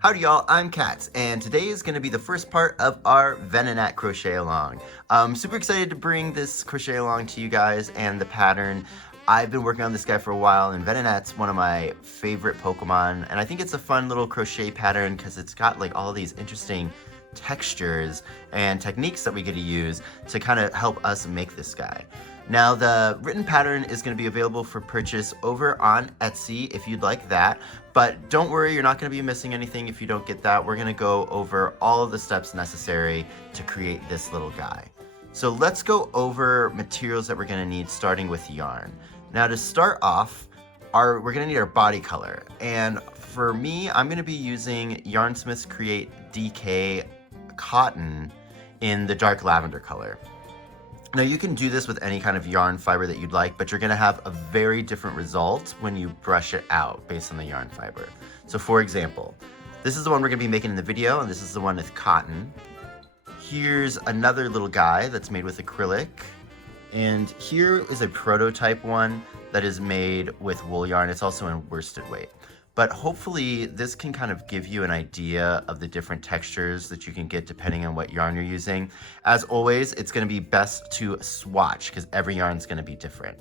Howdy y'all, I'm Katz, and today is going to be the first part of our Venonat crochet along. I'm super excited to bring this crochet along to you guys and the pattern. I've been working on this guy for a while, and Venonat's one of my favorite Pokemon, and I think it's a fun little crochet pattern because it's got like all these interesting textures and techniques that we get to use to kind of help us make this guy. Now, the written pattern is going to be available for purchase over on Etsy if you'd like that, but don't worry, you're not going to be missing anything if you don't get that. We're going to go over all of the steps necessary to create this little guy. So let's go over materials that we're going to need, starting with yarn. Now, to start off, we're going to need our body color, and for me, I'm going to be using Yarnsmiths Create DK cotton in the dark lavender color. Now, you can do this with any kind of yarn fiber that you'd like, but you're going to have a very different result when you brush it out based on the yarn fiber. So for example, this is the one we're going to be making in the video, and this is the one with cotton. Here's another little guy that's made with acrylic, and here is a prototype one that is made with wool yarn. It's also in worsted weight. But hopefully this can kind of give you an idea of the different textures that you can get depending on what yarn you're using. As always, it's going to be best to swatch because every yarn is going to be different.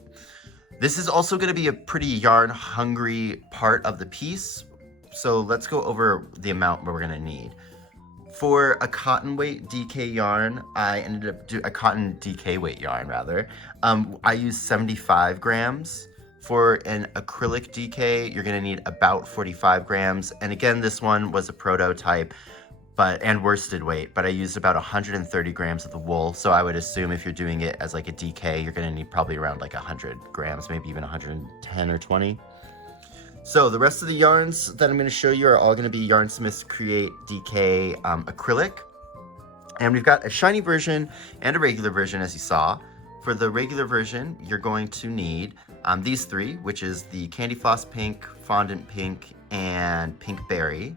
This is also going to be a pretty yarn hungry part of the piece. So let's go over the amount we're going to need. For a cotton weight DK yarn, I ended up doing a cotton DK weight yarn rather. I used 75 grams. For an acrylic DK, you're gonna need about 45 grams. And again, this one was a prototype and worsted weight, but I used about 130 grams of the wool. So I would assume if you're doing it as like a DK, you're gonna need probably around like 100 grams, maybe even 110 or 20. So the rest of the yarns that I'm gonna show you are all gonna be Yarnsmiths Create DK acrylic. And we've got a shiny version and a regular version, as you saw. For the regular version, you're going to need these three, which is the Candy Floss Pink, Fondant Pink, and Pink Berry.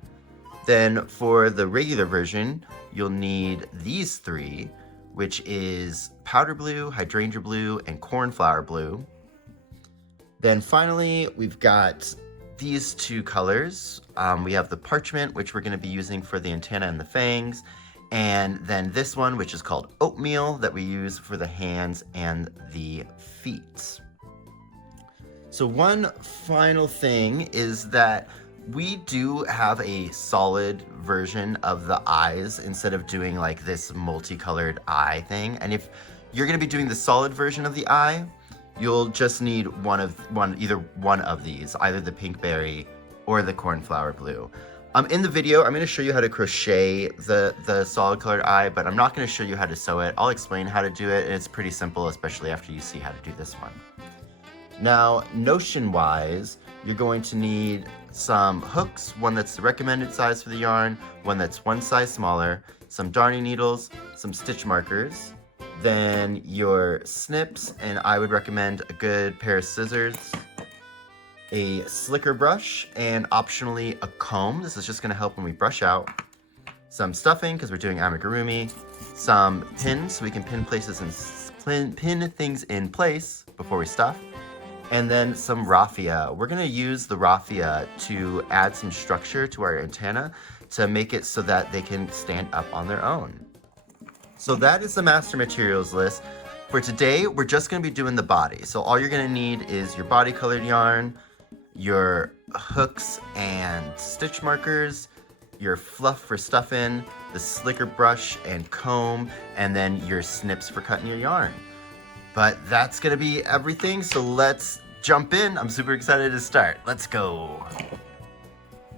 Then for the regular version, you'll need these three, which is Powder Blue, Hydrangea Blue, and Cornflower Blue. Then finally, we've got these two colors. We have the Parchment, which we're going to be using for the antenna and the fangs. And then this one, which is called Oatmeal, that we use for the hands and the feet. So one final thing is that we do have a solid version of the eyes instead of doing like this multicolored eye thing. And if you're going to be doing the solid version of the eye, you'll just need either one of these, either the Pink Berry or the Cornflower Blue. In the video, I'm going to show you how to crochet the solid colored eye, but I'm not going to show you how to sew it. I'll explain how to do it, and it's pretty simple, especially after you see how to do this one. Now, notion-wise, you're going to need some hooks, one that's the recommended size for the yarn, one that's one size smaller, some darning needles, some stitch markers, then your snips, and I would recommend a good pair of scissors, a slicker brush, and optionally a comb. This is just going to help when we brush out. Some stuffing because we're doing amigurumi. Some pins so we can pin things in place before we stuff. And then some raffia. We're going to use the raffia to add some structure to our antenna to make it so that they can stand up on their own. So that is the master materials list. For today, we're just going to be doing the body. So all you're going to need is your body colored yarn, your hooks and stitch markers, your fluff for stuffing, the slicker brush and comb, and then your snips for cutting your yarn. But that's gonna be everything, so let's jump in. I'm super excited to start. Let's go.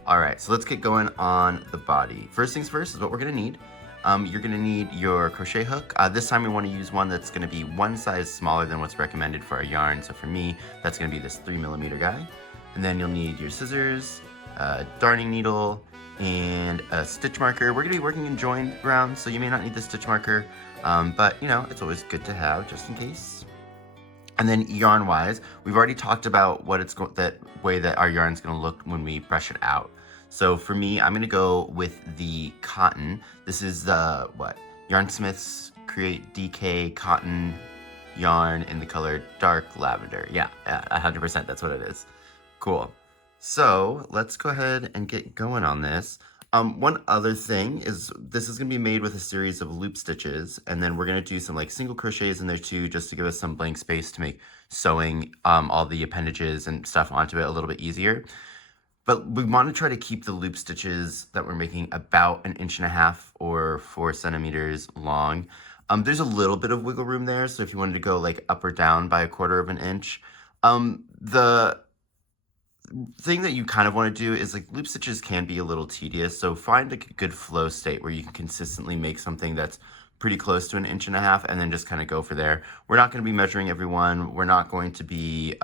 All right, so let's get going on the body. First things first is what we're gonna need. You're gonna need your crochet hook. This time we wanna use one that's gonna be one size smaller than what's recommended for our yarn. So for me, that's gonna be this 3mm guy. And then you'll need your scissors, a darning needle, and a stitch marker. We're gonna be working in joined rounds, so you may not need the stitch marker, but you know, it's always good to have just in case. And then yarn-wise, we've already talked about that way that our yarn's gonna look when we brush it out. So for me, I'm gonna go with the cotton. This is the Yarnsmiths Create DK cotton yarn in the color dark lavender. Yeah, 100%, that's what it is. Cool. So let's go ahead and get going on this. One other thing is this is going to be made with a series of loop stitches, and then we're going to do some like single crochets in there too, just to give us some blank space to make sewing all the appendages and stuff onto it a little bit easier. But we want to try to keep the loop stitches that we're making about 1.5 inches or 4 centimeters long. There's a little bit of wiggle room there, so if you wanted to go like up or down by 1/4 inch. The thing that you kind of want to do is like loop stitches can be a little tedious, so find like a good flow state where you can consistently make something that's pretty close to 1.5 inches and then just kind of go for there. We're not going to be measuring every one. We're not going to be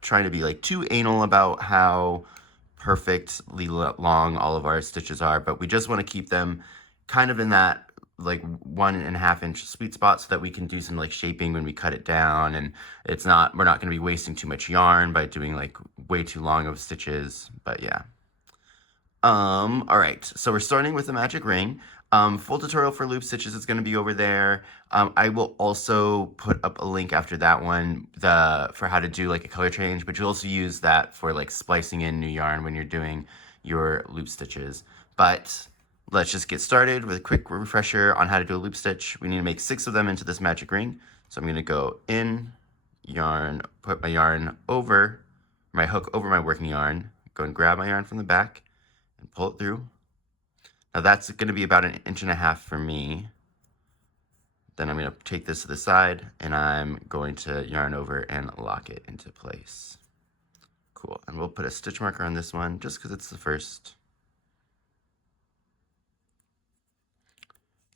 trying to be like too anal about how perfectly long all of our stitches are, but we just want to keep them kind of in that like 1.5 inch sweet spot so that we can do some like shaping when we cut it down, and we're not going to be wasting too much yarn by doing like way too long of stitches. But yeah. All right, so we're starting with the magic ring. Full tutorial for loop stitches is going to be over there. I will also put up a link after that one for how to do like a color change, but you'll also use that for like splicing in new yarn when you're doing your loop stitches. But let's just get started with a quick refresher on how to do a loop stitch. We need to make 6 of them into this magic ring. So I'm going to go in, yarn, put my yarn over, my hook over my working yarn, go and grab my yarn from the back and pull it through. Now that's going to be about 1.5 inches for me. Then I'm going to take this to the side and I'm going to yarn over and lock it into place. Cool. And we'll put a stitch marker on this one just because it's the first.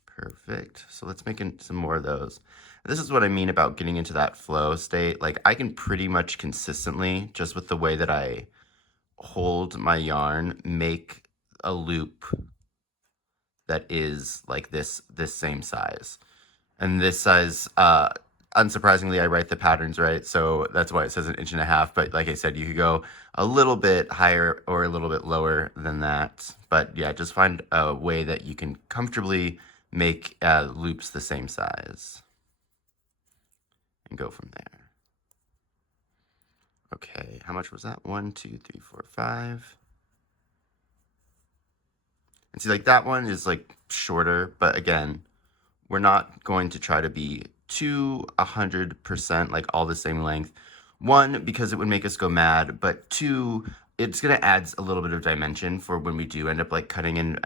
Perfect. So let's make some more of those. This is what I mean about getting into that flow state. Like I can pretty much consistently, just with the way that I hold my yarn, make a loop that is like this same size. And this size, unsurprisingly, I write the patterns right, so that's why it says 1.5 inches. But like I said, you could go a little bit higher or a little bit lower than that. But yeah, just find a way that you can comfortably make loops the same size and go from there. Okay, how much was that? 1, 2, 3, 4, 5. And see, like that one is like shorter, but again, we're not going to try to be too 100% like all the same length. 1, because it would make us go mad, but 2, it's going to add a little bit of dimension for when we do end up like cutting and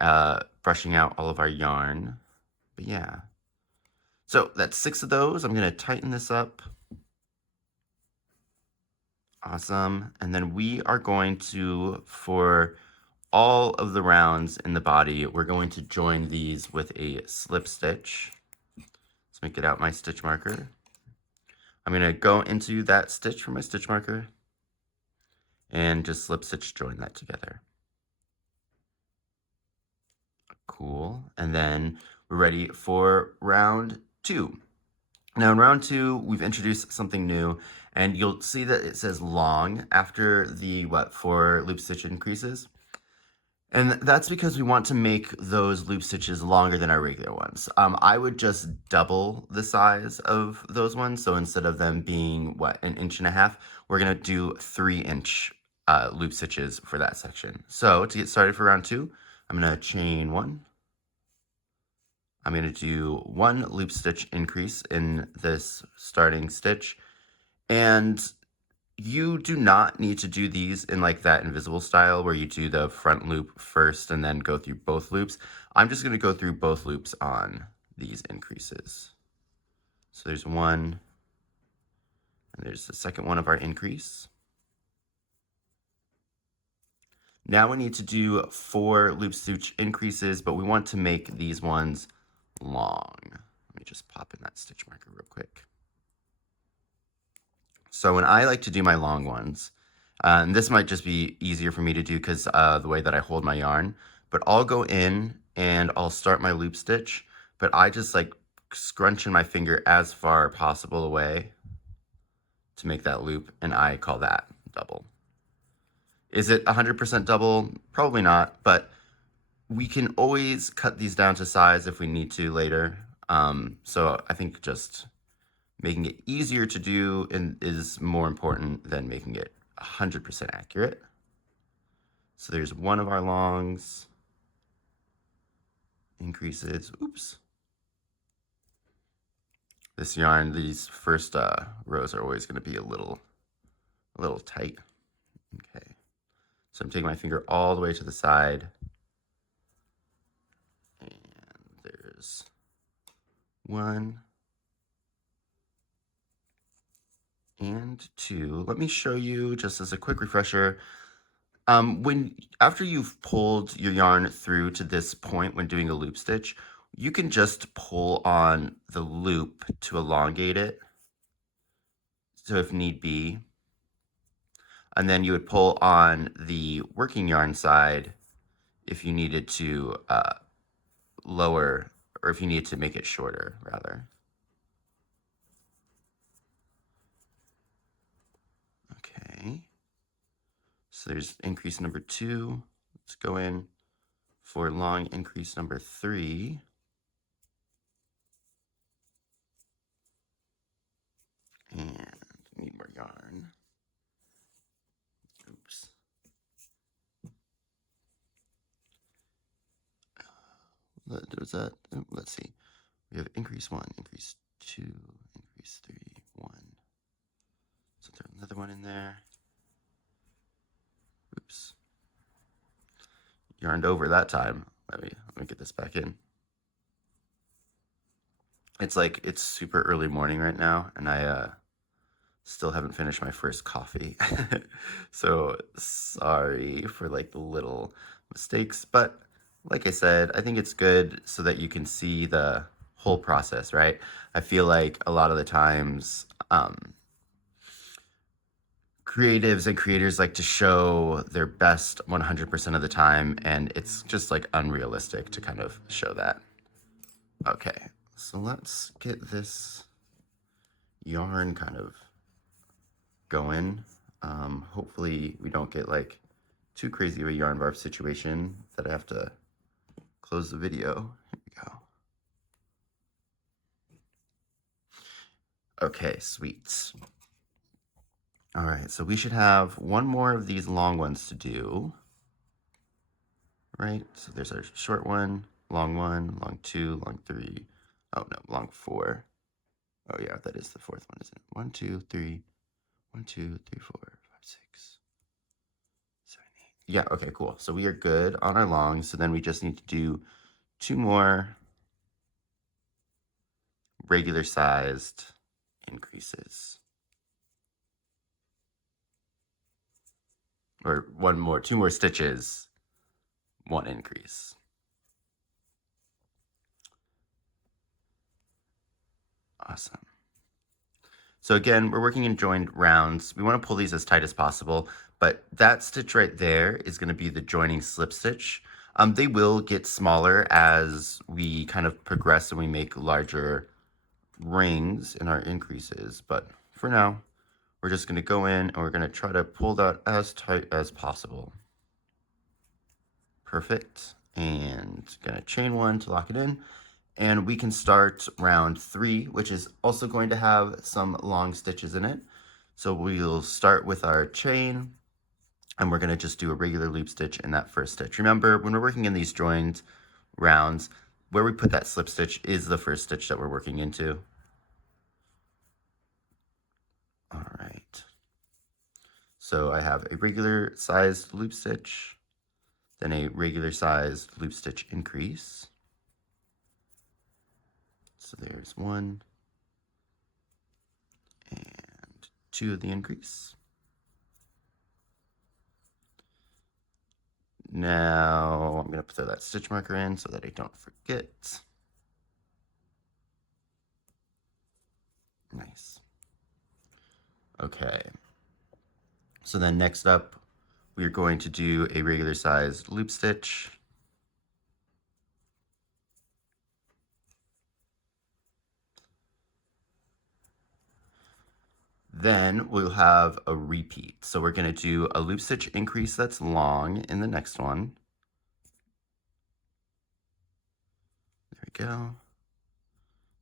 brushing out all of our yarn. But yeah. So that's 6 of those. I'm going to tighten this up. Awesome. And then we are going to, for all of the rounds in the body, we're going to join these with a slip stitch. Let's make it out my stitch marker. I'm going to go into that stitch for my stitch marker and just slip stitch join that together. Cool. And then we're ready for round 2. Now in round 2, we've introduced something new, and you'll see that it says long after the 4 loop stitch increases. And that's because we want to make those loop stitches longer than our regular ones. I would just double the size of those ones. So instead of them being 1.5 inches, we're going to do 3-inch loop stitches for that section. So to get started for round 2, I'm going to chain 1. I'm going to do 1 loop stitch increase in this starting stitch. And you do not need to do these in like that invisible style where you do the front loop first and then go through both loops. I'm just going to go through both loops on these increases. So there's 1, and there's the second one of our increase. Now we need to do 4 loop stitch increases, but we want to make these ones long. Let me just pop in that stitch marker real quick. So when I like to do my long ones, and this might just be easier for me to do because the way that I hold my yarn, but I'll go in and I'll start my loop stitch, but I just like scrunch in my finger as far possible away to make that loop, and I call that double. Is it 100% double? Probably not, but we can always cut these down to size if we need to later. So I think just making it easier to do is more important than making it 100% accurate. So there's 1 of our longs. increases. Oops. This yarn, these first rows are always going to be a little tight. Okay. So I'm taking my finger all the way to the side. And there's 1 and 2. Let me show you just as a quick refresher. After you've pulled your yarn through to this point when doing a loop stitch, you can just pull on the loop to elongate it. So if need be, and then you would pull on the working yarn side if you needed to lower, or if you needed to make it shorter, rather. Okay. So there's increase number 2. Let's go in for long increase number 3. And need more yarn. Oops. Was that? Let's see. We have increase 1, increase 2, increase 3, 1. So throw another one in there. Oops. Yarned over that time. Let me get this back in. It's super early morning right now, and I still haven't finished my first coffee. So sorry for like the little mistakes, but like I said, I think it's good so that you can see the whole process, right? I feel like a lot of the times creatives and creators like to show their best 100% of the time, and it's just like unrealistic to kind of show that. Okay, so let's get this yarn kind of going. Hopefully we don't get like too crazy of a yarn barf situation that I have to close the video. Here we go. Okay, sweet. All right, so we should have one more of these long ones to do. Right, so there's our short one, long 2, long 3. Oh no, long 4. Oh yeah, that is the fourth one, isn't it? 1, 2, 3. 1, 2, 3, 4, 5, 6, 7, 8. Yeah, okay, cool. So we are good on our longs. So then we just need to do 2 more regular sized increases. Or 2 more stitches, 1 increase. Awesome. So again, we're working in joined rounds. We want to pull these as tight as possible, but that stitch right there is going to be the joining slip stitch. They will get smaller as we kind of progress and we make larger rings in our increases, but for now, we're just going to go in and we're going to try to pull that as tight as possible. Perfect. And going to chain 1 to lock it in. And we can start round 3, which is also going to have some long stitches in it. So we'll start with our chain, and we're going to just do a regular loop stitch in that first stitch. Remember, when we're working in these joined rounds, where we put that slip stitch is the first stitch that we're working into. All right. So I have a regular sized loop stitch, then a regular sized loop stitch increase. So there's 1 and 2 of the increase. Now I'm going to throw that stitch marker in so that I don't forget. Nice. Okay. So then next up, we're going to do a regular sized loop stitch. Then we'll have a repeat. So we're going to do a loop stitch increase that's long in the next one. There we go.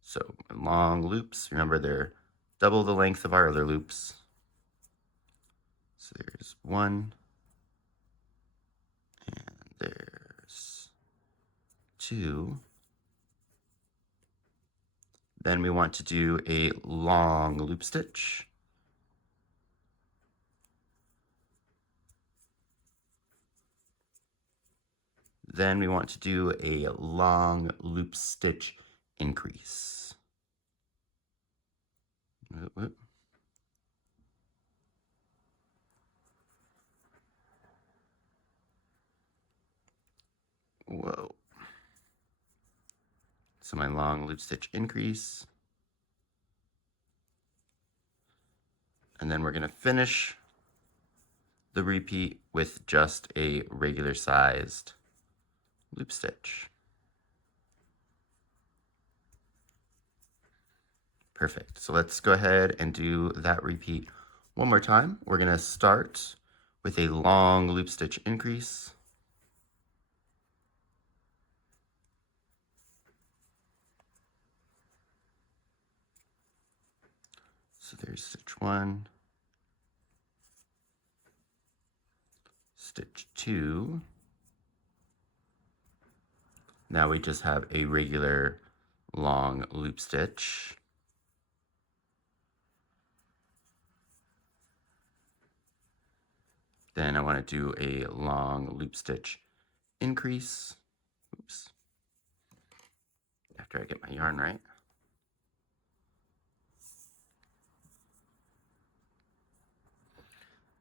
So long loops, remember they're double the length of our other loops. So there's 1, and there's 2, Then we want to do a long loop stitch. Then we want to do a long loop stitch increase. Whoa. So my long loop stitch increase. And then we're going to finish the repeat with just a regular sized loop stitch. Perfect. So let's go ahead and do that repeat one more time. We're going to start with a long loop stitch increase. So there's stitch 1, stitch 2. Now we just have a regular long loop stitch. Then I want to do a long loop stitch increase. Oops. After I get my yarn right.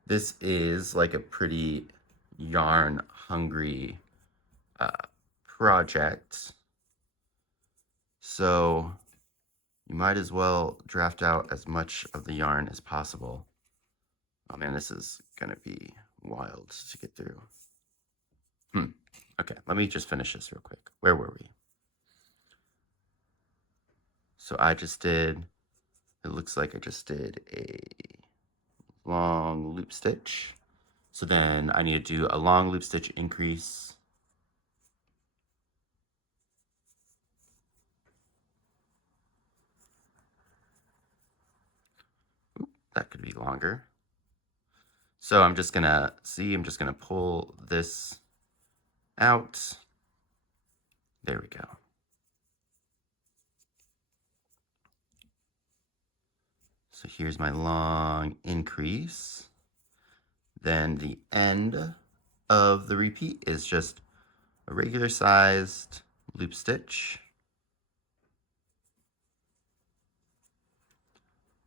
This is like a pretty yarn hungry project. So you might as well draft out as much of the yarn as possible. Oh man, this is gonna be wild to get through. Okay, let me just finish this real quick. Where were we? So I just did, it looks like I just did a long loop stitch. So then I need to do a long loop stitch increase. Ooh, that could be longer. So I'm just gonna pull this out. There we go. So here's my long increase. Then the end of the repeat is just a regular sized loop stitch.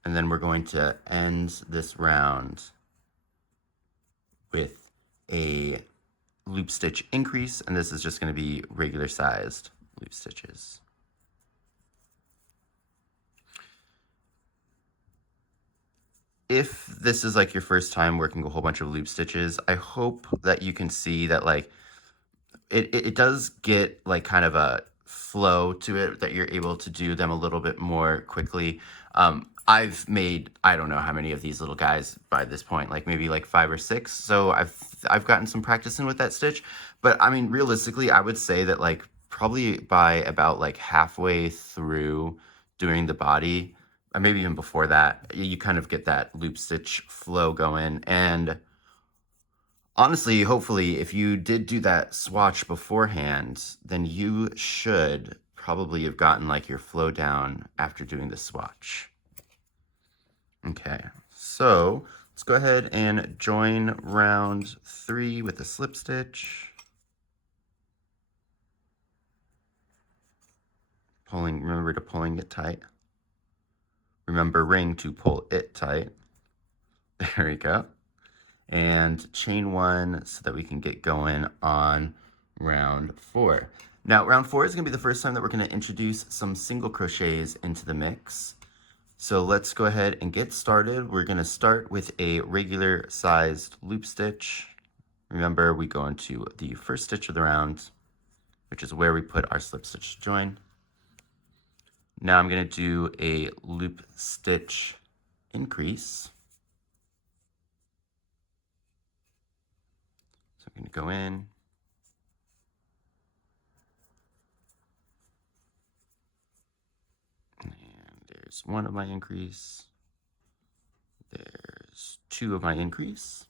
And then we're going to end this round with a loop stitch increase, and this is just going to be regular sized loop stitches. If this is like your first time working a whole bunch of loop stitches, I hope that you can see that like it does get like kind of a flow to it, that you're able to do them a little bit more quickly. I've made, I don't know how many of these little guys by this point, like maybe like 5 or 6. So I've gotten some practice in with that stitch. But I mean, realistically, I would say that like probably by about like halfway through doing the body, or maybe even before that, you kind of get that loop stitch flow going. And honestly, hopefully, if you did do that swatch beforehand, then you should probably have gotten like your flow down after doing the swatch. Okay, so let's go ahead and join round 3 with a slip stitch. Remember to pulling it tight. Remembering to pull it tight. There we go. And chain 1 so that we can get going on round 4. Now, round 4 is going to be the first time that we're going to introduce some single crochets into the mix. So let's go ahead and get started. We're going to start with a regular sized loop stitch. Remember, we go into the first stitch of the round, which is where we put our slip stitch to join. Now I'm going to do a loop stitch increase. So I'm going to go in. And there's 1 of my increase. There's 2 of my increase.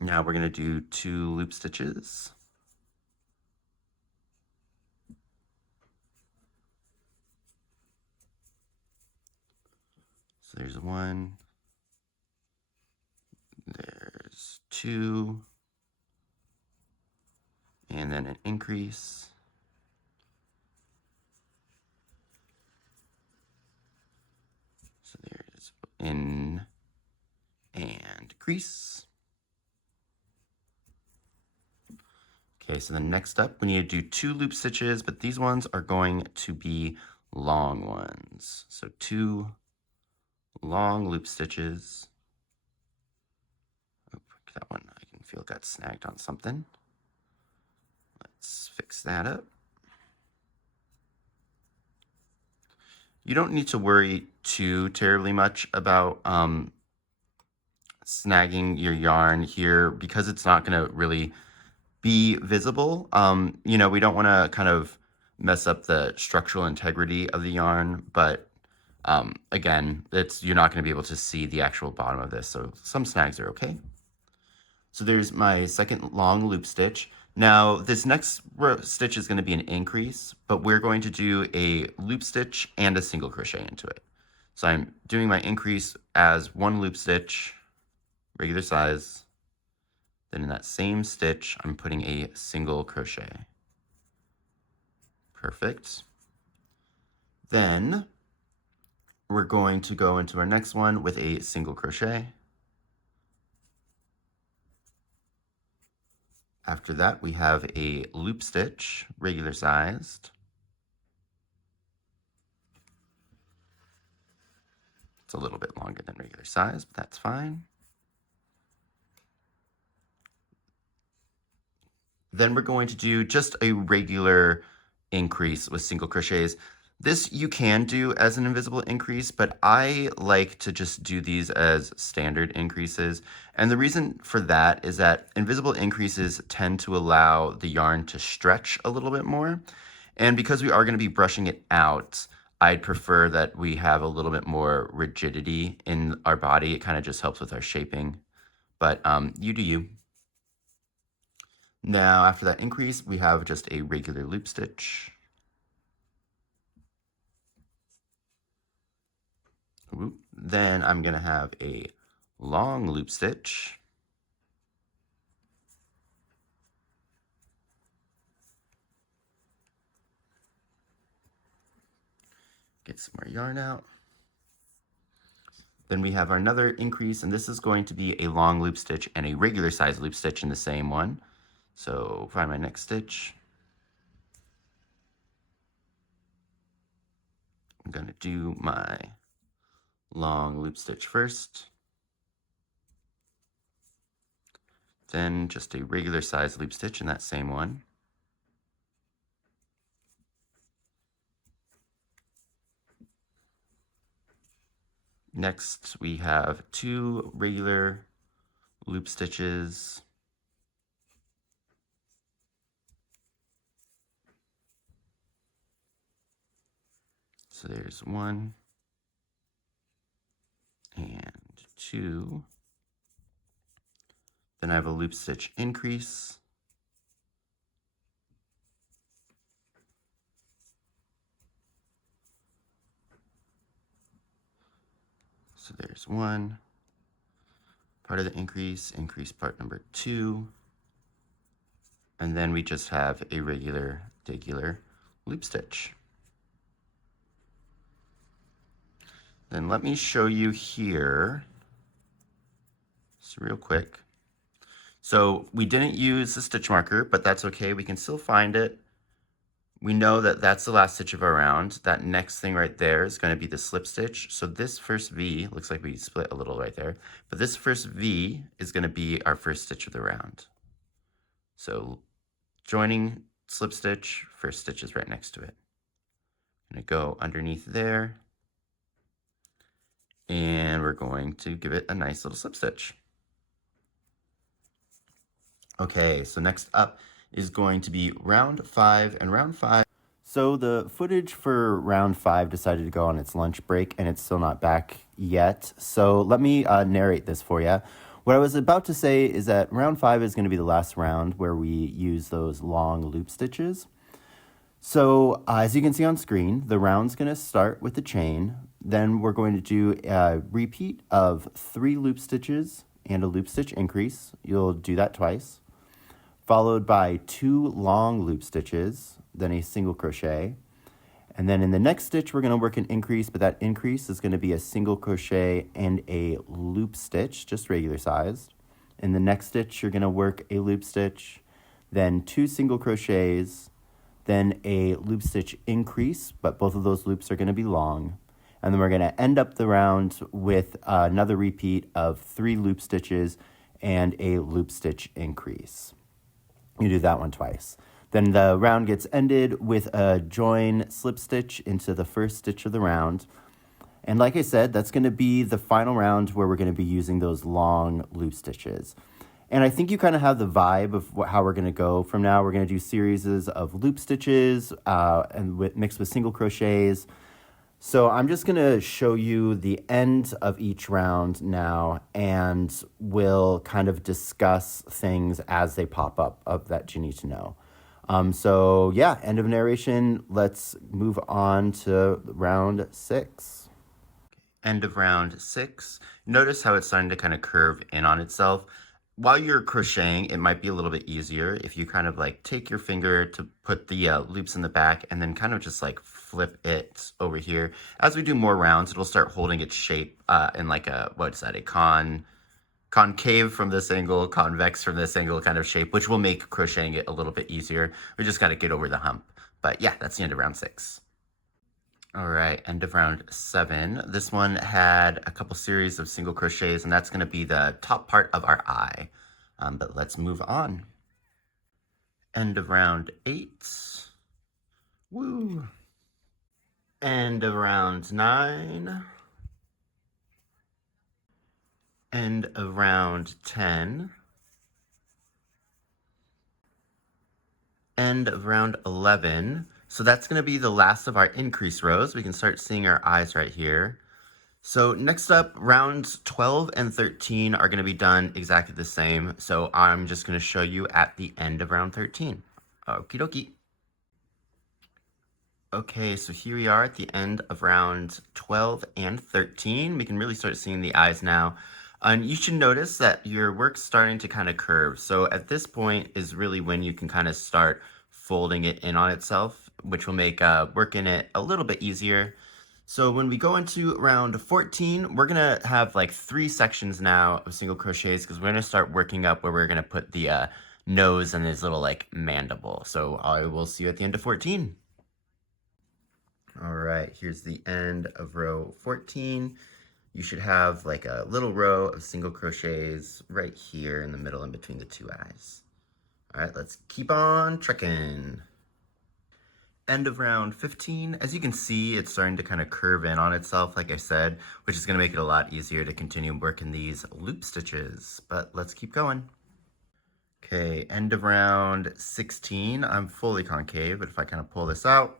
Now we're going to do 2 loop stitches. there's 1, there's 2, and then an increase. So there's in and decrease. Okay, so the next step, we need to do 2 loop stitches, but these ones are going to be long ones. So 2 long loop stitches. Oh, that one, I can feel it got snagged on something. Let's fix that up. You don't need to worry too terribly much about snagging your yarn here because it's not going to really be visible. You know, we don't want to kind of mess up the structural integrity of the yarn, but again, you're not going to be able to see the actual bottom of this, so some snags are okay. So there's my second long loop stitch. Now this next stitch is going to be an increase, but we're going to do a loop stitch and a single crochet into it. So I'm doing my increase as 1 loop stitch, regular size. Then in that same stitch, I'm putting a single crochet. Perfect. Then we're going to go into our next one with a single crochet. After that, we have a loop stitch, regular sized. It's a little bit longer than regular size, but that's fine. Then we're going to do just a regular increase with single crochets. This you can do as an invisible increase, but I like to just do these as standard increases. And the reason for that is that invisible increases tend to allow the yarn to stretch a little bit more. And because we are going to be brushing it out, I'd prefer that we have a little bit more rigidity in our body. It kind of just helps with our shaping, but you do you. Now, after that increase, we have just a regular loop stitch. Then I'm going to have a long loop stitch. Get some more yarn out. Then we have another increase, and this is going to be a long loop stitch and a regular size loop stitch in the same one. So find my next stitch. I'm going to do my long loop stitch first. Then just a regular size loop stitch in that same one. Next, we have 2 regular loop stitches. So there's 1 and 2. Then I have a loop stitch increase. So there's 1, part of the increase part number 2, and then we just have a regular loop stitch. Then let me show you here, just real quick. So we didn't use the stitch marker, but that's okay, we can still find it. We know that that's the last stitch of our round. That next thing right there is going to be the slip stitch. So this first V, looks like we split a little right there, but this first V is going to be our first stitch of the round. So joining slip stitch, first stitch is right next to it. I'm going to go underneath there, and we're going to give it a nice little slip stitch. Okay, so next up is going to be round 5, and round 5. So the footage for round 5 decided to go on its lunch break, and it's still not back yet. So let me narrate this for you. What I was about to say is that round 5 is going to be the last round where we use those long loop stitches. So as you can see on screen, the round's going to start with the chain. Then we're going to do a repeat of 3 loop stitches and a loop stitch increase. You'll do that twice, followed by 2 long loop stitches, then a single crochet. And then in the next stitch, we're going to work an increase, but that increase is going to be a single crochet and a loop stitch, just regular sized. In the next stitch, you're going to work a loop stitch, then 2 single crochets, then a loop stitch increase, but both of those loops are going to be long. And then we're going to end up the round with another repeat of 3 loop stitches and a loop stitch increase. You do that one twice. Then the round gets ended with a join slip stitch into the first stitch of the round. And like I said, that's going to be the final round where we're going to be using those long loop stitches. And I think you kind of have the vibe of how we're going to go from now. We're going to do series of loop stitches mixed with single crochets. So I'm just going to show you the end of each round now, and we'll kind of discuss things as they pop up that you need to know. So yeah, end of narration. Let's move on to round 6. End of round 6. Notice how it's starting to kind of curve in on itself. While you're crocheting, it might be a little bit easier if you kind of like take your finger to put the loops in the back and then kind of just like flip it over here. As we do more rounds, it'll start holding its shape in like a, what's that, a concave from this angle, convex from this angle kind of shape, which will make crocheting it a little bit easier. We just got to get over the hump. But yeah, that's the end of round 6. All right, end of round 7. This one had a couple series of single crochets, and that's going to be the top part of our eye. But let's move on. End of round 8. Woo! End of round 9. End of round 10. End of round 11. So that's going to be the last of our increase rows. We can start seeing our eyes right here. So next up, rounds 12 and 13 are going to be done exactly the same. So I'm just going to show you at the end of round 13. Okie dokie. Okay, so here we are at the end of rounds 12 and 13. We can really start seeing the eyes now. And you should notice that your work's starting to kind of curve. So at this point is really when you can kind of start folding it in on itself, which will make working it a little bit easier. So when we go into round 14, we're gonna have like 3 sections now of single crochets because we're gonna start working up where we're gonna put the nose and his little like mandible. So I will see you at the end of 14. All right, here's the end of row 14. You should have like a little row of single crochets right here in the middle in between the 2 eyes. All right, let's keep on trekking. End of round 15. As you can see, it's starting to kind of curve in on itself, like I said, which is going to make it a lot easier to continue working these loop stitches. But let's keep going. Okay, end of round 16. I'm fully concave, but if I kind of pull this out,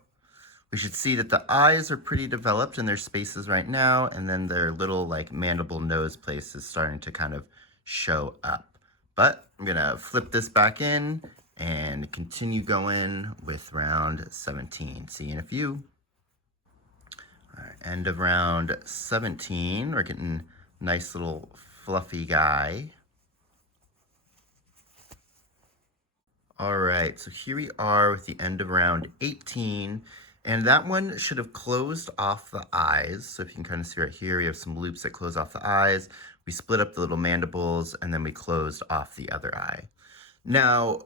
we should see that the eyes are pretty developed in their spaces right now, and then their little like mandible nose place is starting to kind of show up. But I'm gonna flip this back in and continue going with round 17. See you in a few. All right, end of round 17. We're getting a nice little fluffy guy. All right, so here we are with the end of round 18. And that one should have closed off the eyes. So if you can kind of see right here, we have some loops that close off the eyes. We split up the little mandibles, and then we closed off the other eye. Now,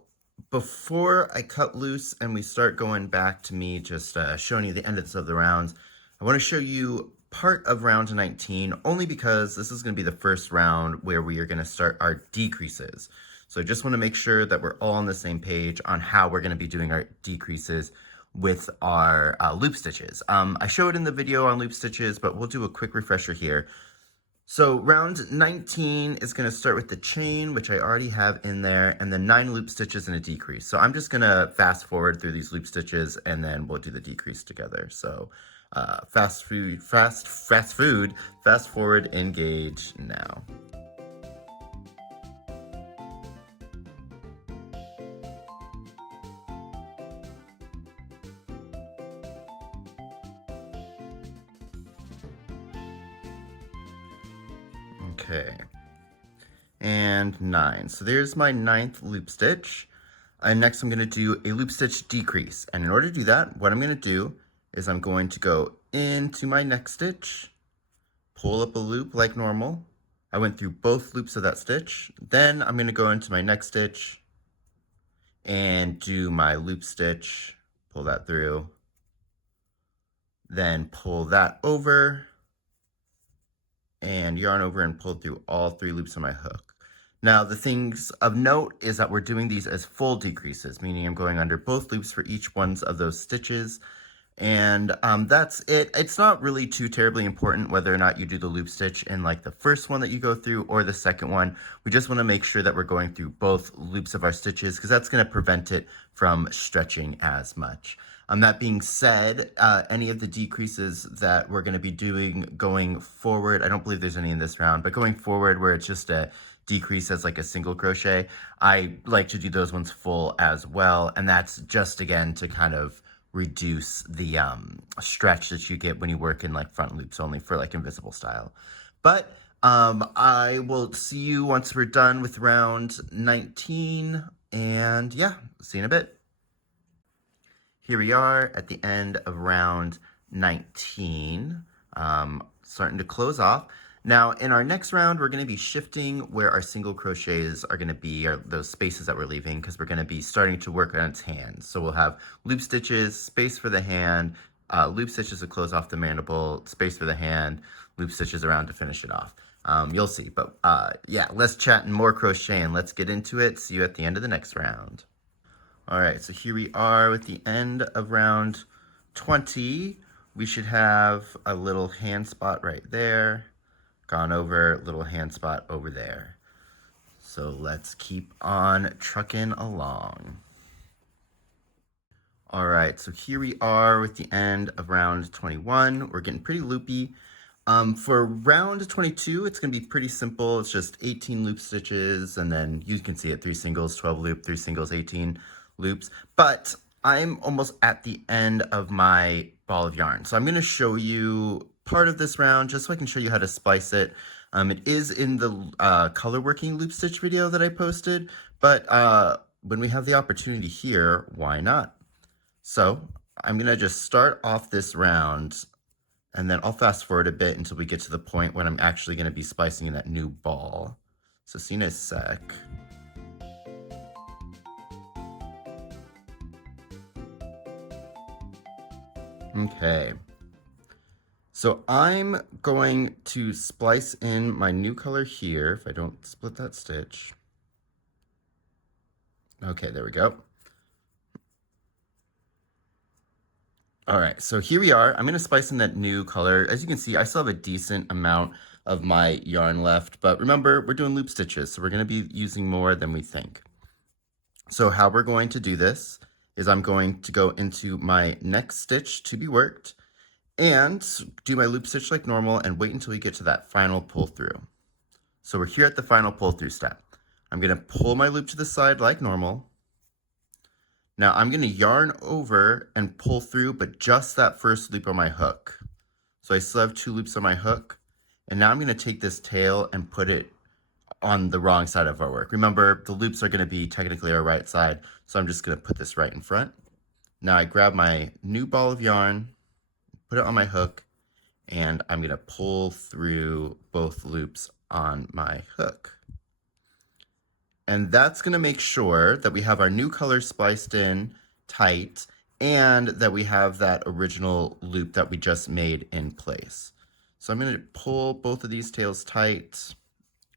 before I cut loose and we start going back to me just showing you the ends of the rounds, I want to show you part of round 19, only because this is going to be the first round where we are going to start our decreases. So I just want to make sure that we're all on the same page on how we're going to be doing our decreases with our loop stitches. I showed in the video on loop stitches, but we'll do a quick refresher here. So round 19 is going to start with the chain, which I already have in there, and then 9 loop stitches and a decrease. So I'm just going to fast forward through these loop stitches, and then we'll do the decrease together. So fast forward, engage now. Okay. And 9. So there's my 9th loop stitch. And next I'm going to do a loop stitch decrease. And in order to do that, what I'm going to do is I'm going to go into my next stitch, pull up a loop like normal. I went through both loops of that stitch. Then I'm going to go into my next stitch and do my loop stitch, pull that through, then pull that over and yarn over and pull through all 3 loops of my hook. Now the things of note is that we're doing these as full decreases, meaning I'm going under both loops for each one of those stitches. And that's it. It's not really too terribly important whether or not you do the loop stitch in like the first one that you go through or the second one. We just want to make sure that we're going through both loops of our stitches because that's going to prevent it from stretching as much. That being said, any of the decreases that we're going to be doing going forward, I don't believe there's any in this round, but going forward where it's just a decrease as like a single crochet, I like to do those ones full as well. And that's just again to kind of reduce the stretch that you get when you work in like front loops only for like invisible style. But I will see you once we're done with round 19, and yeah, see you in a bit. Here we are at the end of round 19, starting to close off. Now in our next round, we're going to be shifting where our single crochets are going to be, or those spaces that we're leaving, because we're going to be starting to work on its hands. So we'll have loop stitches, space for the hand, loop stitches to close off the mandible, space for the hand, loop stitches around to finish it off. You'll see, but yeah, let's chat and more crochet and let's get into it. See you at the end of the next round. All right, so here we are with the end of round 20. We should have a little hand spot right there, gone over, little hand spot over there. So let's keep on trucking along. All right, so here we are with the end of round 21. We're getting pretty loopy. For round 22, it's gonna be pretty simple. It's just 18 loop stitches, and then you can see it, 3 singles, 12 loop, 3 singles, 18 loops. But I'm almost at the end of my ball of yarn. So I'm gonna show you part of this round just so I can show you how to splice it. It is in the color working loop stitch video that I posted, but when we have the opportunity here, why not? So I'm gonna just start off this round, and then I'll fast forward a bit until we get to the point when I'm actually gonna be splicing in that new ball. So see you in a sec. Okay. So I'm going to splice in my new color here, if I don't split that stitch. Okay, there we go. All right, so here we are. I'm gonna splice in that new color. As you can see, I still have a decent amount of my yarn left, but remember, we're doing loop stitches, so we're gonna be using more than we think. So how we're going to do this is I'm going to go into my next stitch to be worked, and do my loop stitch like normal and wait until we get to that final pull through. So we're here at the final pull through step. I'm going to pull my loop to the side like normal. Now I'm going to yarn over and pull through, but just that first loop on my hook. So I still have 2 loops on my hook, and now I'm going to take this tail and put it on the wrong side of our work. Remember, the loops are going to be technically our right side, so I'm just going to put this right in front. Now I grab my new ball of yarn, put it on my hook, and I'm going to pull through both loops on my hook. And that's going to make sure that we have our new color spliced in tight and that we have that original loop that we just made in place. So I'm going to pull both of these tails tight,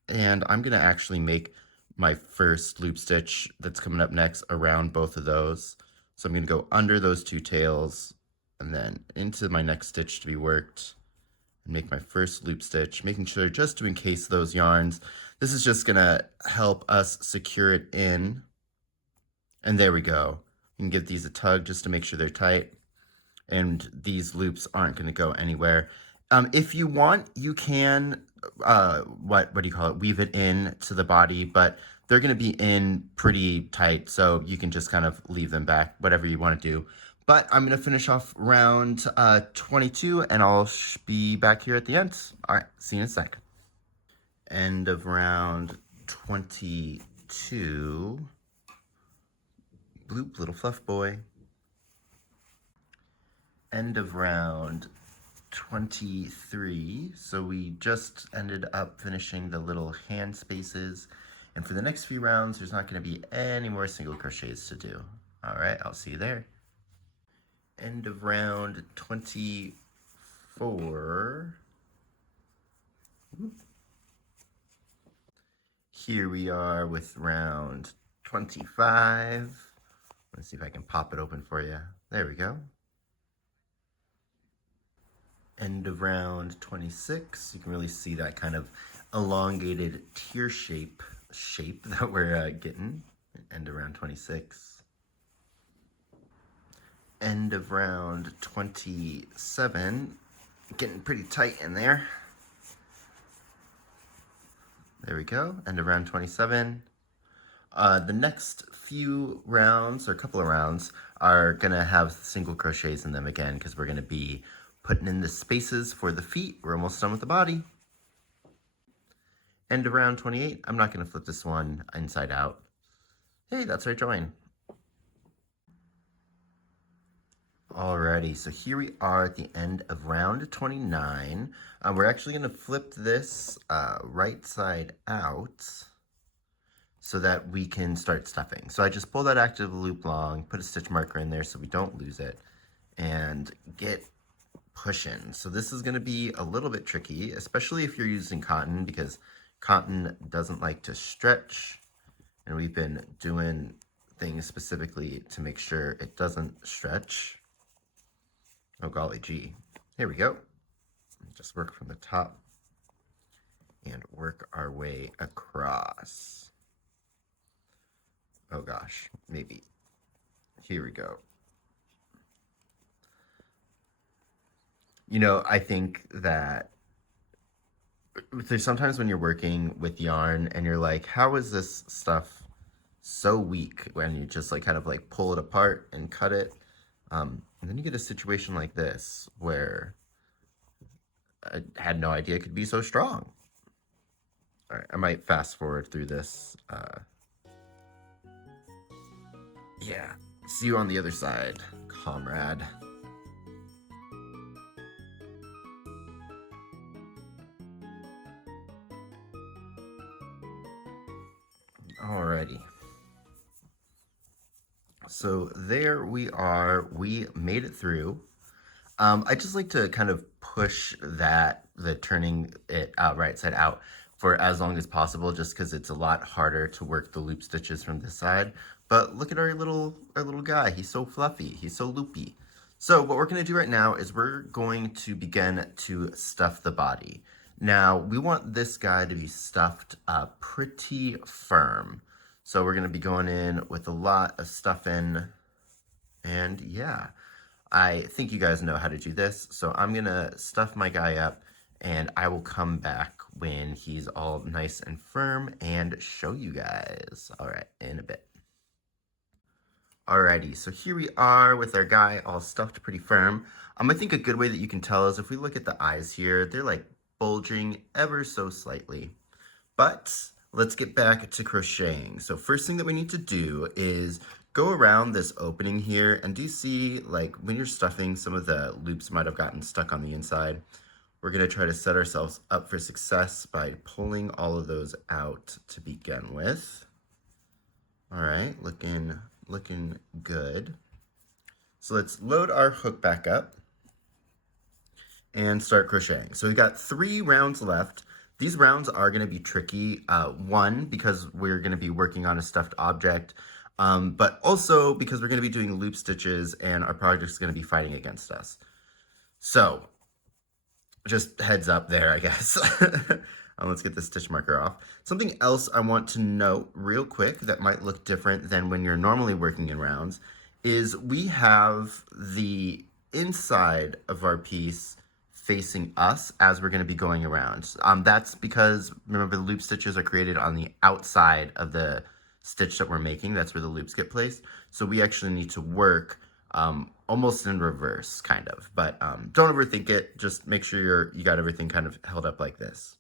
and I'm going to actually make my first loop stitch that's coming up next around both of those. So I'm going to go under those 2 tails and then into my next stitch to be worked and make my first loop stitch, making sure just to encase those yarns. This is just gonna help us secure it in. And there we go. You can give these a tug just to make sure they're tight. And these loops aren't gonna go anywhere. If you want, you can, what do you call it? Weave it in to the body, but they're gonna be in pretty tight. So you can just kind of leave them back, whatever you wanna do. But I'm going to finish off round 22, and I'll be back here at the end. All right, see you in a sec. End of round 22. Bloop, little fluff boy. End of round 23. So we just ended up finishing the little hand spaces. And for the next few rounds, there's not going to be any more single crochets to do. All right, I'll see you there. End of round 24. Here we are with round 25. Let's see if I can pop it open for you. There we go. End of round 26. You can really see that kind of elongated tear shape that we're getting. End of round 26. End of round 27. Getting pretty tight in there. There we go. End of round 27. The next few rounds, or a couple of rounds, are gonna have single crochets in them again because we're gonna be putting in the spaces for the feet. We're almost done with the body. End of round 28. I'm not gonna flip this one inside out. Hey, that's our join. Alrighty, so here we are at the end of round 29. We're actually gonna flip this right side out so that we can start stuffing. So I just pull that active loop long, put a stitch marker in there so we don't lose it, and get pushing. So this is gonna be a little bit tricky, especially if you're using cotton, because cotton doesn't like to stretch, and we've been doing things specifically to make sure it doesn't stretch. Oh golly gee. Here we go. Just work from the top and work our way across. Oh gosh, maybe. Here we go. You know, I think that there's sometimes when you're working with yarn and you're like, how is this stuff so weak, when you just like kind of like pull it apart and cut it. And then you get a situation like this where I had no idea it could be so strong. All right, I might fast forward through this. Yeah, see you on the other side, comrade. Alrighty. So there we are, we made it through. I just like to kind of push the turning it out right side out for as long as possible, just because it's a lot harder to work the loop stitches from this side. But look at our little guy, he's so fluffy, he's so loopy. So what we're gonna do right now is we're going to begin to stuff the body. Now, we want this guy to be stuffed pretty firm. So we're gonna be going in with a lot of stuffing, and yeah, I think you guys know how to do this. So I'm gonna stuff my guy up, and I will come back when he's all nice and firm and show you guys. All right, in a bit. Alrighty, so here we are with our guy all stuffed pretty firm. I think a good way that you can tell is if we look at the eyes here, they're like bulging ever so slightly. But let's get back to crocheting. So first thing that we need to do is go around this opening here, and do you see, like, when you're stuffing, some of the loops might have gotten stuck on the inside. We're gonna try to set ourselves up for success by pulling all of those out to begin with. All right, looking good. So let's load our hook back up and start crocheting. So we've got 3 rounds left. These rounds are gonna be tricky. One, because we're gonna be working on a stuffed object, but also because we're gonna be doing loop stitches and our project's gonna be fighting against us. So just heads up there, I guess. Let's get the stitch marker off. Something else I want to note real quick that might look different than when you're normally working in rounds is we have the inside of our piece facing us as we're going to be going around. That's because, remember, the loop stitches are created on the outside of the stitch that we're making. That's where the loops get placed. So we actually need to work almost in reverse, kind of. But don't overthink it. Just make sure you got everything kind of held up like this.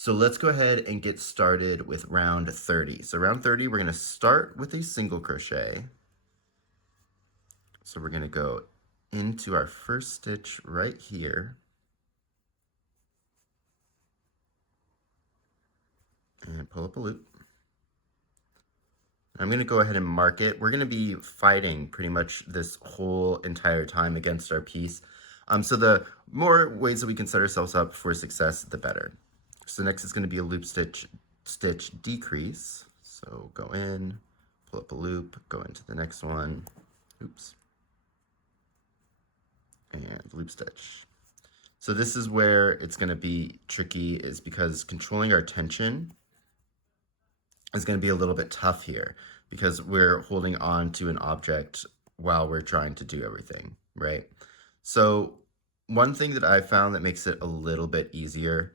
So let's go ahead and get started with round 30. So round 30, we're going to start with a single crochet. So we're going to go into our first stitch right here. And pull up a loop. I'm going to go ahead and mark it. We're going to be fighting pretty much this whole entire time against our piece. So the more ways that we can set ourselves up for success, the better. So next is going to be a loop stitch decrease. So go in, pull up a loop, go into the next one, oops, and loop stitch. So this is where it's going to be tricky, is because controlling our tension is going to be a little bit tough here because we're holding on to an object while we're trying to do everything, right? So one thing that I found that makes it a little bit easier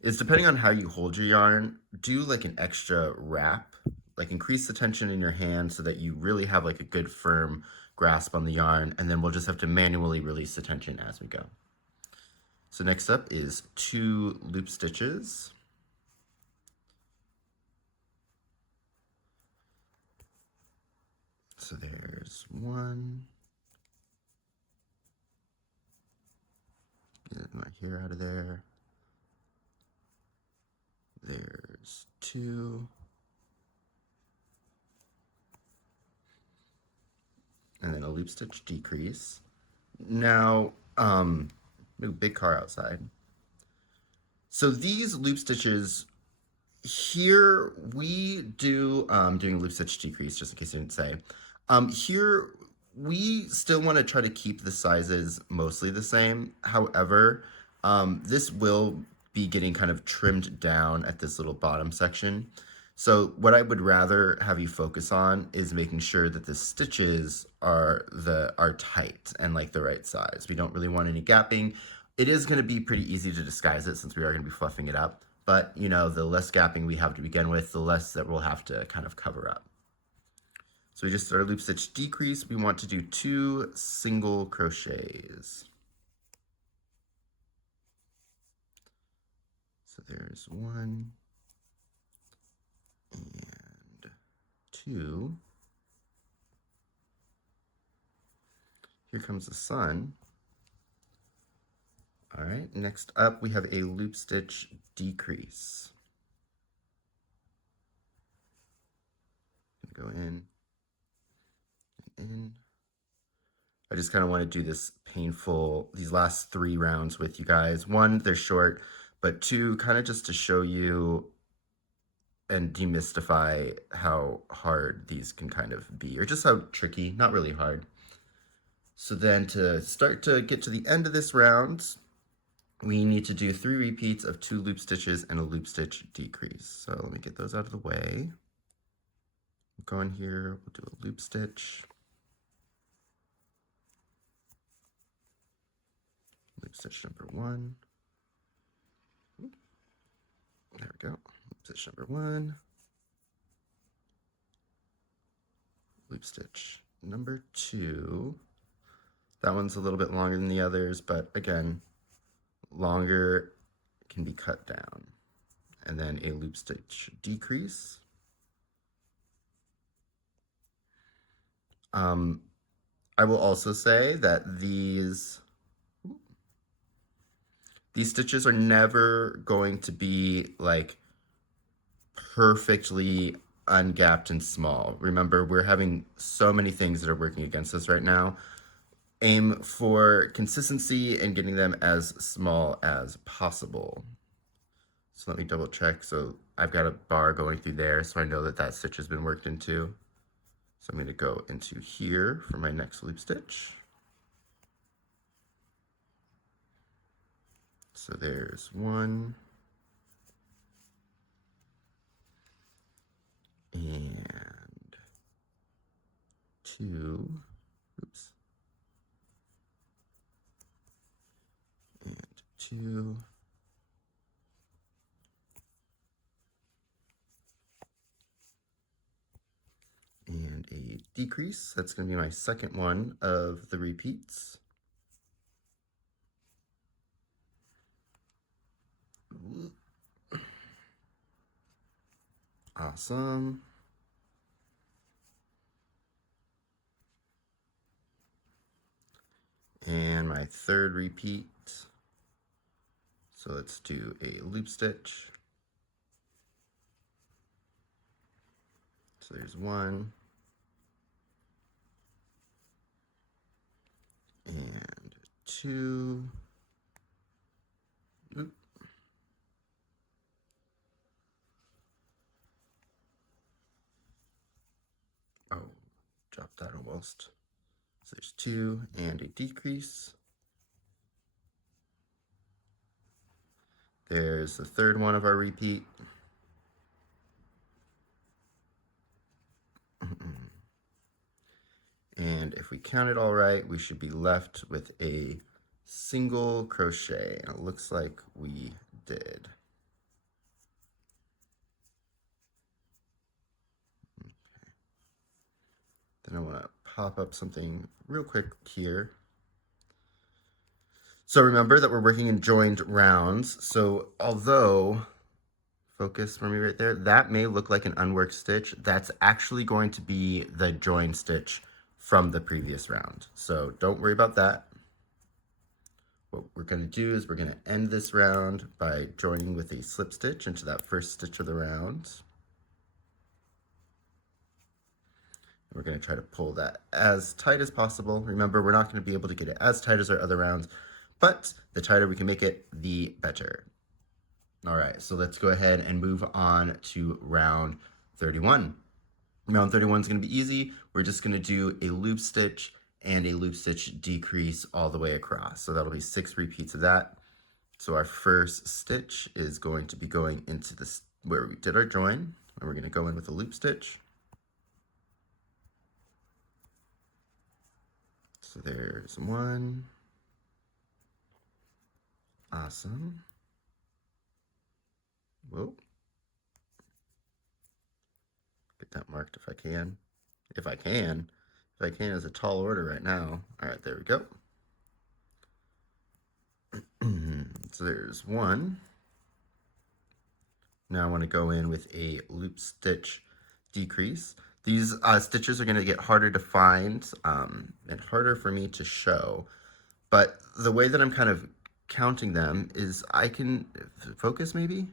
is, depending on how you hold your yarn, do like an extra wrap, like increase the tension in your hand so that you really have like a good firm grasp on the yarn, and then we'll just have to manually release the tension as we go. So next up is 2 loop stitches. So there's 1. Get my hair out of there. There's 2. And then a loop stitch decrease. Now, big car outside. So these loop stitches here, we do, doing a loop stitch decrease, just in case you didn't say. Here, we still want to try to keep the sizes mostly the same. However, this will be getting kind of trimmed down at this little bottom section. So what I would rather have you focus on is making sure that the stitches are tight and like the right size. We don't really want any gapping. It is going to be pretty easy to disguise it since we are going to be fluffing it up. But, you know, the less gapping we have to begin with, the less that we'll have to kind of cover up. So we just start a loop stitch decrease. We want to do 2 single crochets. So there's 1 and 2. Here comes the sun. All right, next up we have a loop stitch decrease. Go in and in. I just kind of want to do this these last 3 rounds with you guys. 1, they're short, but 2, kind of just to show you and demystify how hard these can kind of be, or just how tricky, not really hard. So then to start to get to the end of this round, we need to do 3 repeats of 2 loop stitches and a loop stitch decrease. So let me get those out of the way. Go in here, we'll do a loop stitch. Loop stitch number 1. There we go. Loop stitch number 1. Loop stitch number 2. That one's a little bit longer than the others, but again, longer can be cut down. And then a loop stitch decrease. I will also say that these stitches are never going to be like perfectly ungapped and small. Remember, we're having so many things that are working against us right now. Aim for consistency and getting them as small as possible. So let me double check. So I've got a bar going through there, so I know that that stitch has been worked into. So I'm going to go into here for my next loop stitch. So there's 1 and 2, oops, and 2, and a decrease. That's going to be my second one of the repeats. Awesome. And my third repeat. So let's do a loop stitch. So there's one. And two. Oop. Oh, dropped that almost. So there's two and a decrease. There's the third one of our repeat. And if we count it all right, we should be left with a single crochet, and it looks like we did. Okay. Then I want to pop up something real quick here. So remember that we're working in joined rounds. So although, focus for me right there, that may look like an unworked stitch, that's actually going to be the joined stitch from the previous round. So don't worry about that. What we're going to do is we're going to end this round by joining with a slip stitch into that first stitch of the round. We're going to try to pull that as tight as possible. Remember, we're not going to be able to get it as tight as our other rounds, but the tighter we can make it, the better. All right, so let's go ahead and move on to round 31. Round 31 is going to be easy. We're just going to do a loop stitch and a loop stitch decrease all the way across. So that'll be 6 repeats of that. So our first stitch is going to be going into this where we did our join, and we're going to go in with a loop stitch. So there's one. Awesome. Whoa. Get that marked if I can. If I can is a tall order right now. All right, there we go. So there's one. Now I want to go in with a loop stitch decrease. These stitches are going to get harder to find and harder for me to show. But the way that I'm kind of counting them is I can focus maybe?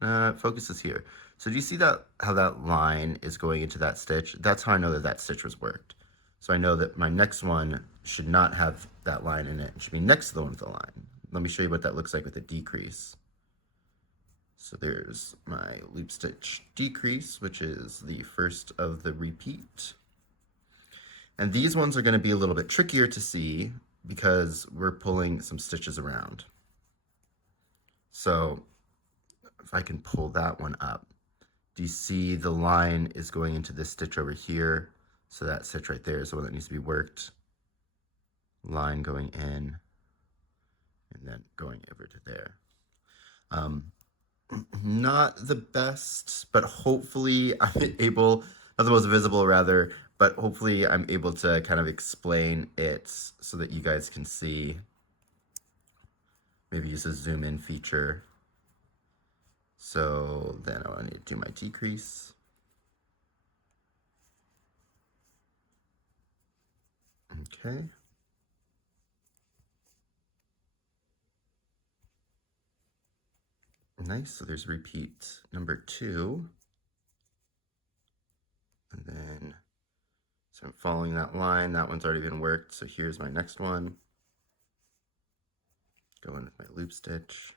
Focus is here. So do you see that how that line is going into that stitch? That's how I know that that stitch was worked. So I know that my next one should not have that line in it. It should be next to the one with the line. Let me show you what that looks like with a decrease. So there's my loop stitch decrease, which is the first of the repeat. And these ones are going to be a little bit trickier to see because we're pulling some stitches around. So if I can pull that one up, do you see the line is going into this stitch over here? So that stitch right there is the one that needs to be worked. Line going in and then going over to there. Not the best, but hopefully I'm able, not the most visible rather, but hopefully I'm able to kind of explain it so that you guys can see. Maybe use a zoom in feature. So then I need to do my decrease. Okay. Nice, so there's repeat number 2. And then, so I'm following that line. That one's already been worked, so here's my next one. Go in with my loop stitch.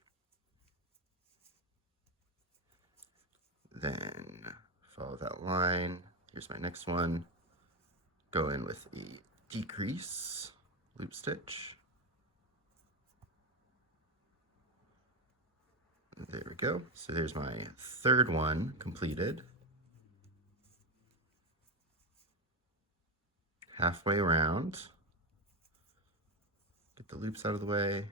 Then follow that line. Here's my next one. Go in with a decrease, loop stitch. There we go. So there's my third one completed. Halfway around. Get the loops out of the way.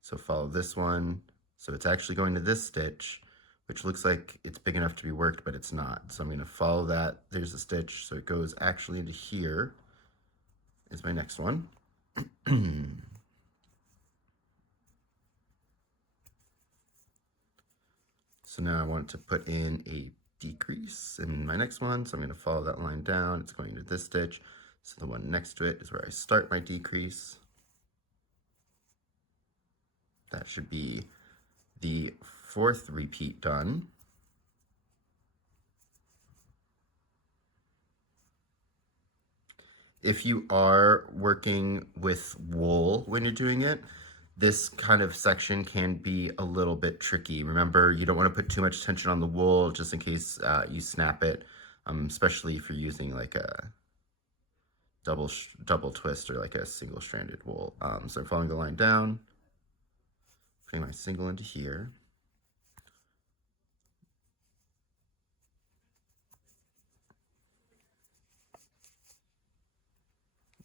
So follow this one. So it's actually going to this stitch, which looks like it's big enough to be worked, but it's not. So I'm going to follow that. There's a stitch. So it goes actually into here is my next one. So now I want to put in a decrease in my next one. So I'm going to follow that line down. It's going to this stitch. So the one next to it is where I start my decrease. That should be the 4th repeat done. If you are working with wool when you're doing it, this kind of section can be a little bit tricky. Remember, you don't want to put too much tension on the wool just in case you snap it, especially if you're using like a double twist or like a single stranded wool. So I'm following the line down, putting my single into here.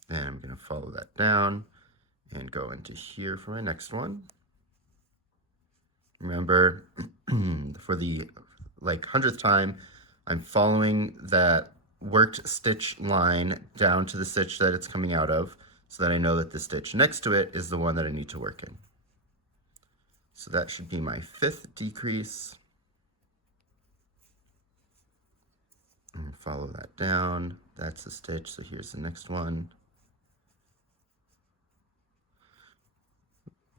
And I'm going to follow that down and go into here for my next one. Remember, for the like 100th time, I'm following that worked stitch line down to the stitch that it's coming out of, so that I know that the stitch next to it is the one that I need to work in. So that should be my 5th decrease. And follow that down. That's the stitch, so here's the next one.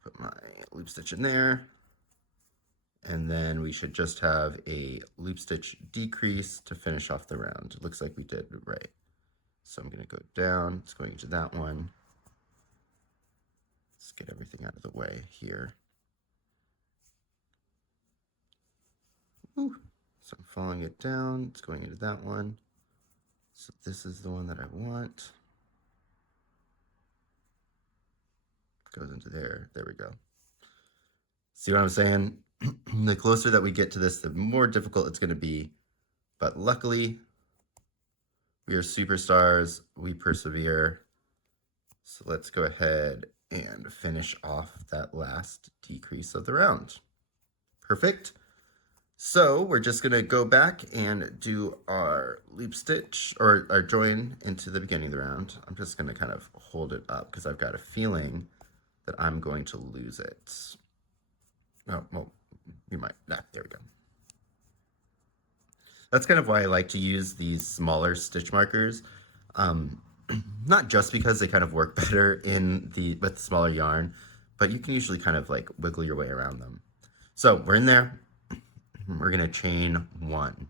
Put my loop stitch in there. And then we should just have a loop stitch decrease to finish off the round. It looks like we did right. So I'm going to go down. It's going into that one. Let's get everything out of the way here. Ooh. So I'm following it down. It's going into that one. So this is the one that I want. Goes into there. There we go. See what I'm saying? The closer that we get to this, the more difficult it's going to be. But luckily, we are superstars. We persevere. So let's go ahead and finish off that last decrease of the round. Perfect. So we're just going to go back and do our loop stitch or our join into the beginning of the round. I'm just going to kind of hold it up because I've got a feeling that I'm going to lose it. Oh, well, you might. Nah, there we go. That's kind of why I like to use these smaller stitch markers. Not just because they kind of work better with smaller yarn, but you can usually kind of like wiggle your way around them. So we're in there. We're going to chain 1.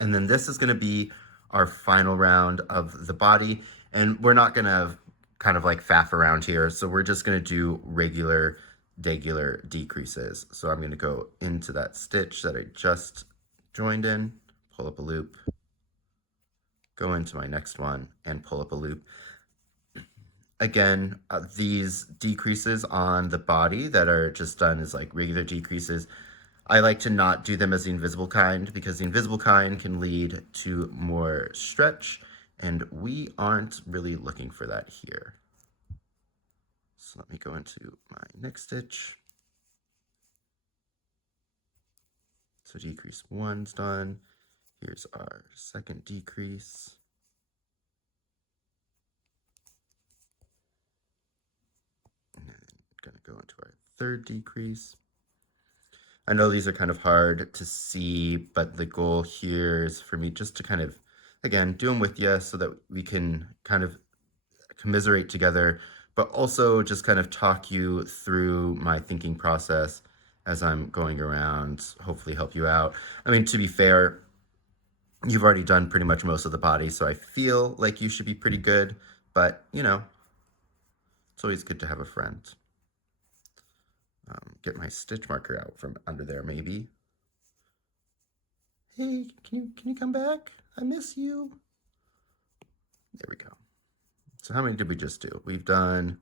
And then this is going to be our final round of the body. And we're not going to kind of like faff around here. So we're just going to do regular decreases. So I'm going to go into that stitch that I just joined in, pull up a loop, go into my next one and pull up a loop. Again, these decreases on the body that are just done as like regular decreases, I like to not do them as the invisible kind because the invisible kind can lead to more stretch, and we aren't really looking for that here. So let me go into my next stitch. So decrease 1's done. Here's our second decrease. And then going to go into our third decrease. I know these are kind of hard to see, but the goal here is for me just to kind of, again, do them with you so that we can kind of commiserate together, but also just kind of talk you through my thinking process as I'm going around, hopefully help you out. I mean, to be fair, you've already done pretty much most of the body, so I feel like you should be pretty good, but you know, it's always good to have a friend. Get my stitch marker out from under there, maybe. Hey, can you come back? I miss you. There we go. So how many did we just do? We've done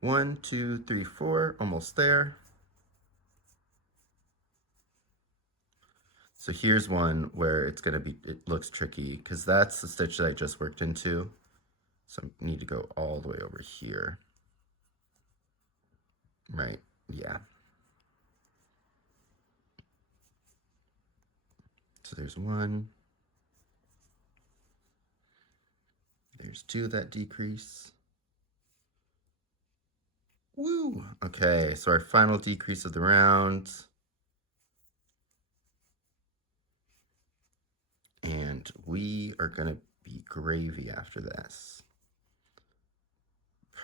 1, 2, 3, 4, almost there. So here's one where it's going to be, it looks tricky because that's the stitch that I just worked into. So I need to go all the way over here. Right, yeah. So there's 1. There's 2 that decrease. Woo! Okay, so our final decrease of the round. And we are gonna be gravy after this.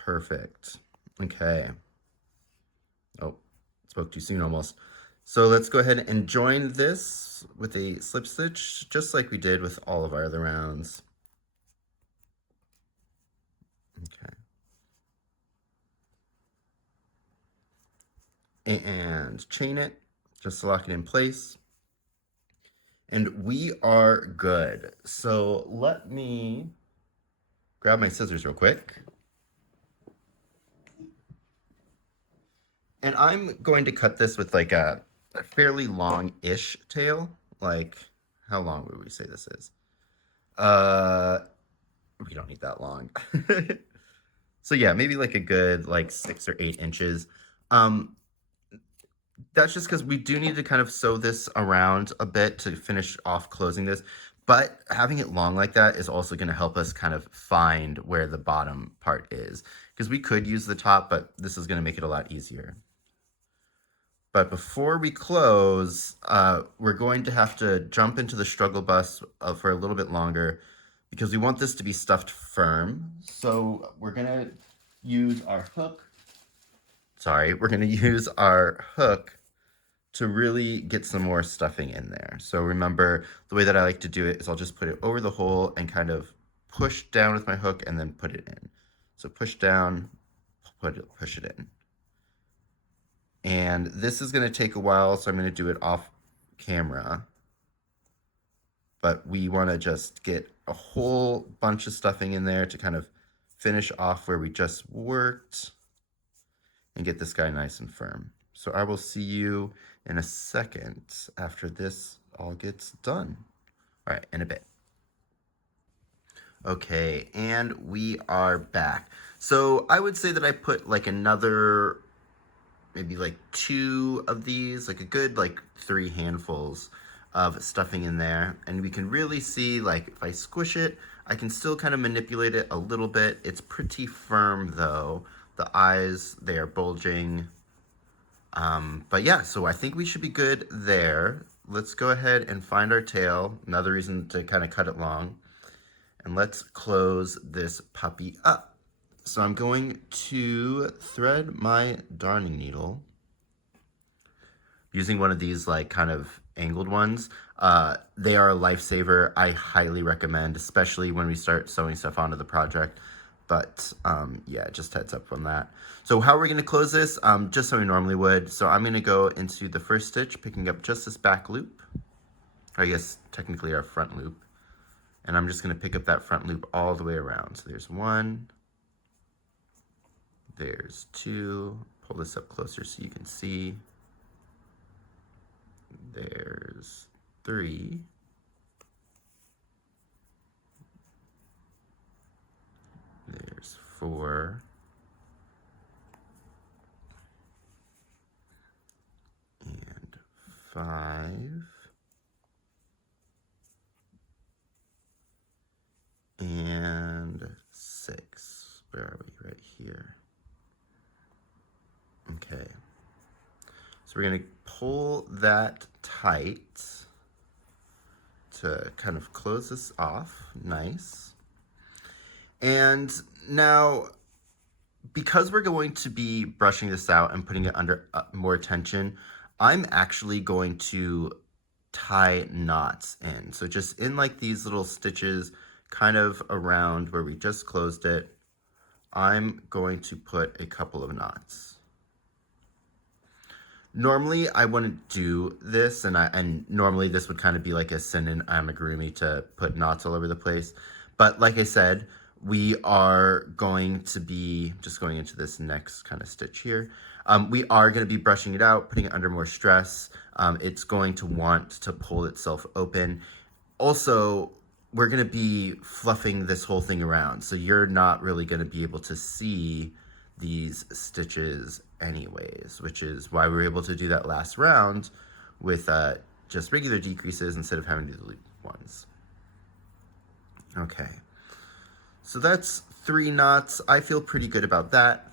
Perfect. Okay. Oh, spoke too soon almost. So let's go ahead and join this with a slip stitch, just like we did with all of our other rounds. Okay. And chain it, just to lock it in place. And we are good. So let me grab my scissors real quick. And I'm going to cut this with like a fairly long-ish tail. Like, how long would we say this is? We don't need that long. So yeah, maybe like a good like 6 or 8 inches. That's just because we do need to kind of sew this around a bit to finish off closing this. But having it long like that is also going to help us kind of find where the bottom part is. Because we could use the top, but this is going to make it a lot easier. But before we close, we're going to have to jump into the struggle bus for a little bit longer because we want this to be stuffed firm. So we're going to use our hook. Sorry, we're going to use our hook to really get some more stuffing in there. So remember, the way that I like to do it is I'll just put it over the hole and kind of push down with my hook and then put it in. So push down, push it in. And this is going to take a while, so I'm going to do it off camera. But we want to just get a whole bunch of stuffing in there to kind of finish off where we just worked and get this guy nice and firm. So I will see you in a second after this all gets done. All right, in a bit. Okay, and we are back. So I would say that I put like another maybe like 2 of these, like a good like 3 handfuls of stuffing in there. And we can really see, like, if I squish it, I can still kind of manipulate it a little bit. It's pretty firm though. The eyes, they are bulging. But yeah, so I think we should be good there. Let's go ahead and find our tail. Another reason to kind of cut it long. And let's close this puppy up. So I'm going to thread my darning needle using one of these like kind of angled ones. They are a lifesaver. I highly recommend, especially when we start sewing stuff onto the project. But yeah, just heads up on that. So how we're going to close this, just so we normally would. So I'm going to go into the first stitch, picking up just this back loop. Or I guess technically our front loop. And I'm just going to pick up that front loop all the way around. So there's 1. There's 2. Pull this up closer so you can see. There's 3. There's 4. And 5. And 6. Where are we? Right here. Okay. So we're going to pull that tight to kind of close this off. Nice. And now, because we're going to be brushing this out and putting it under more tension, I'm actually going to tie knots in. So just in like these little stitches kind of around where we just closed it, I'm going to put a couple of knots. Normally I wouldn't do this, and normally this would kind of be like a sin in amigurumi to put knots all over the place. But like I said, we are going to be just going into this next kind of stitch here. We are going to be brushing it out, putting it under more stress. It's going to want to pull itself open. Also, we're going to be fluffing this whole thing around, so you're not really going to be able to see these stitches anyways, which is why we were able to do that last round with just regular decreases instead of having to do the loop ones. Okay, so that's 3 knots. I feel pretty good about that.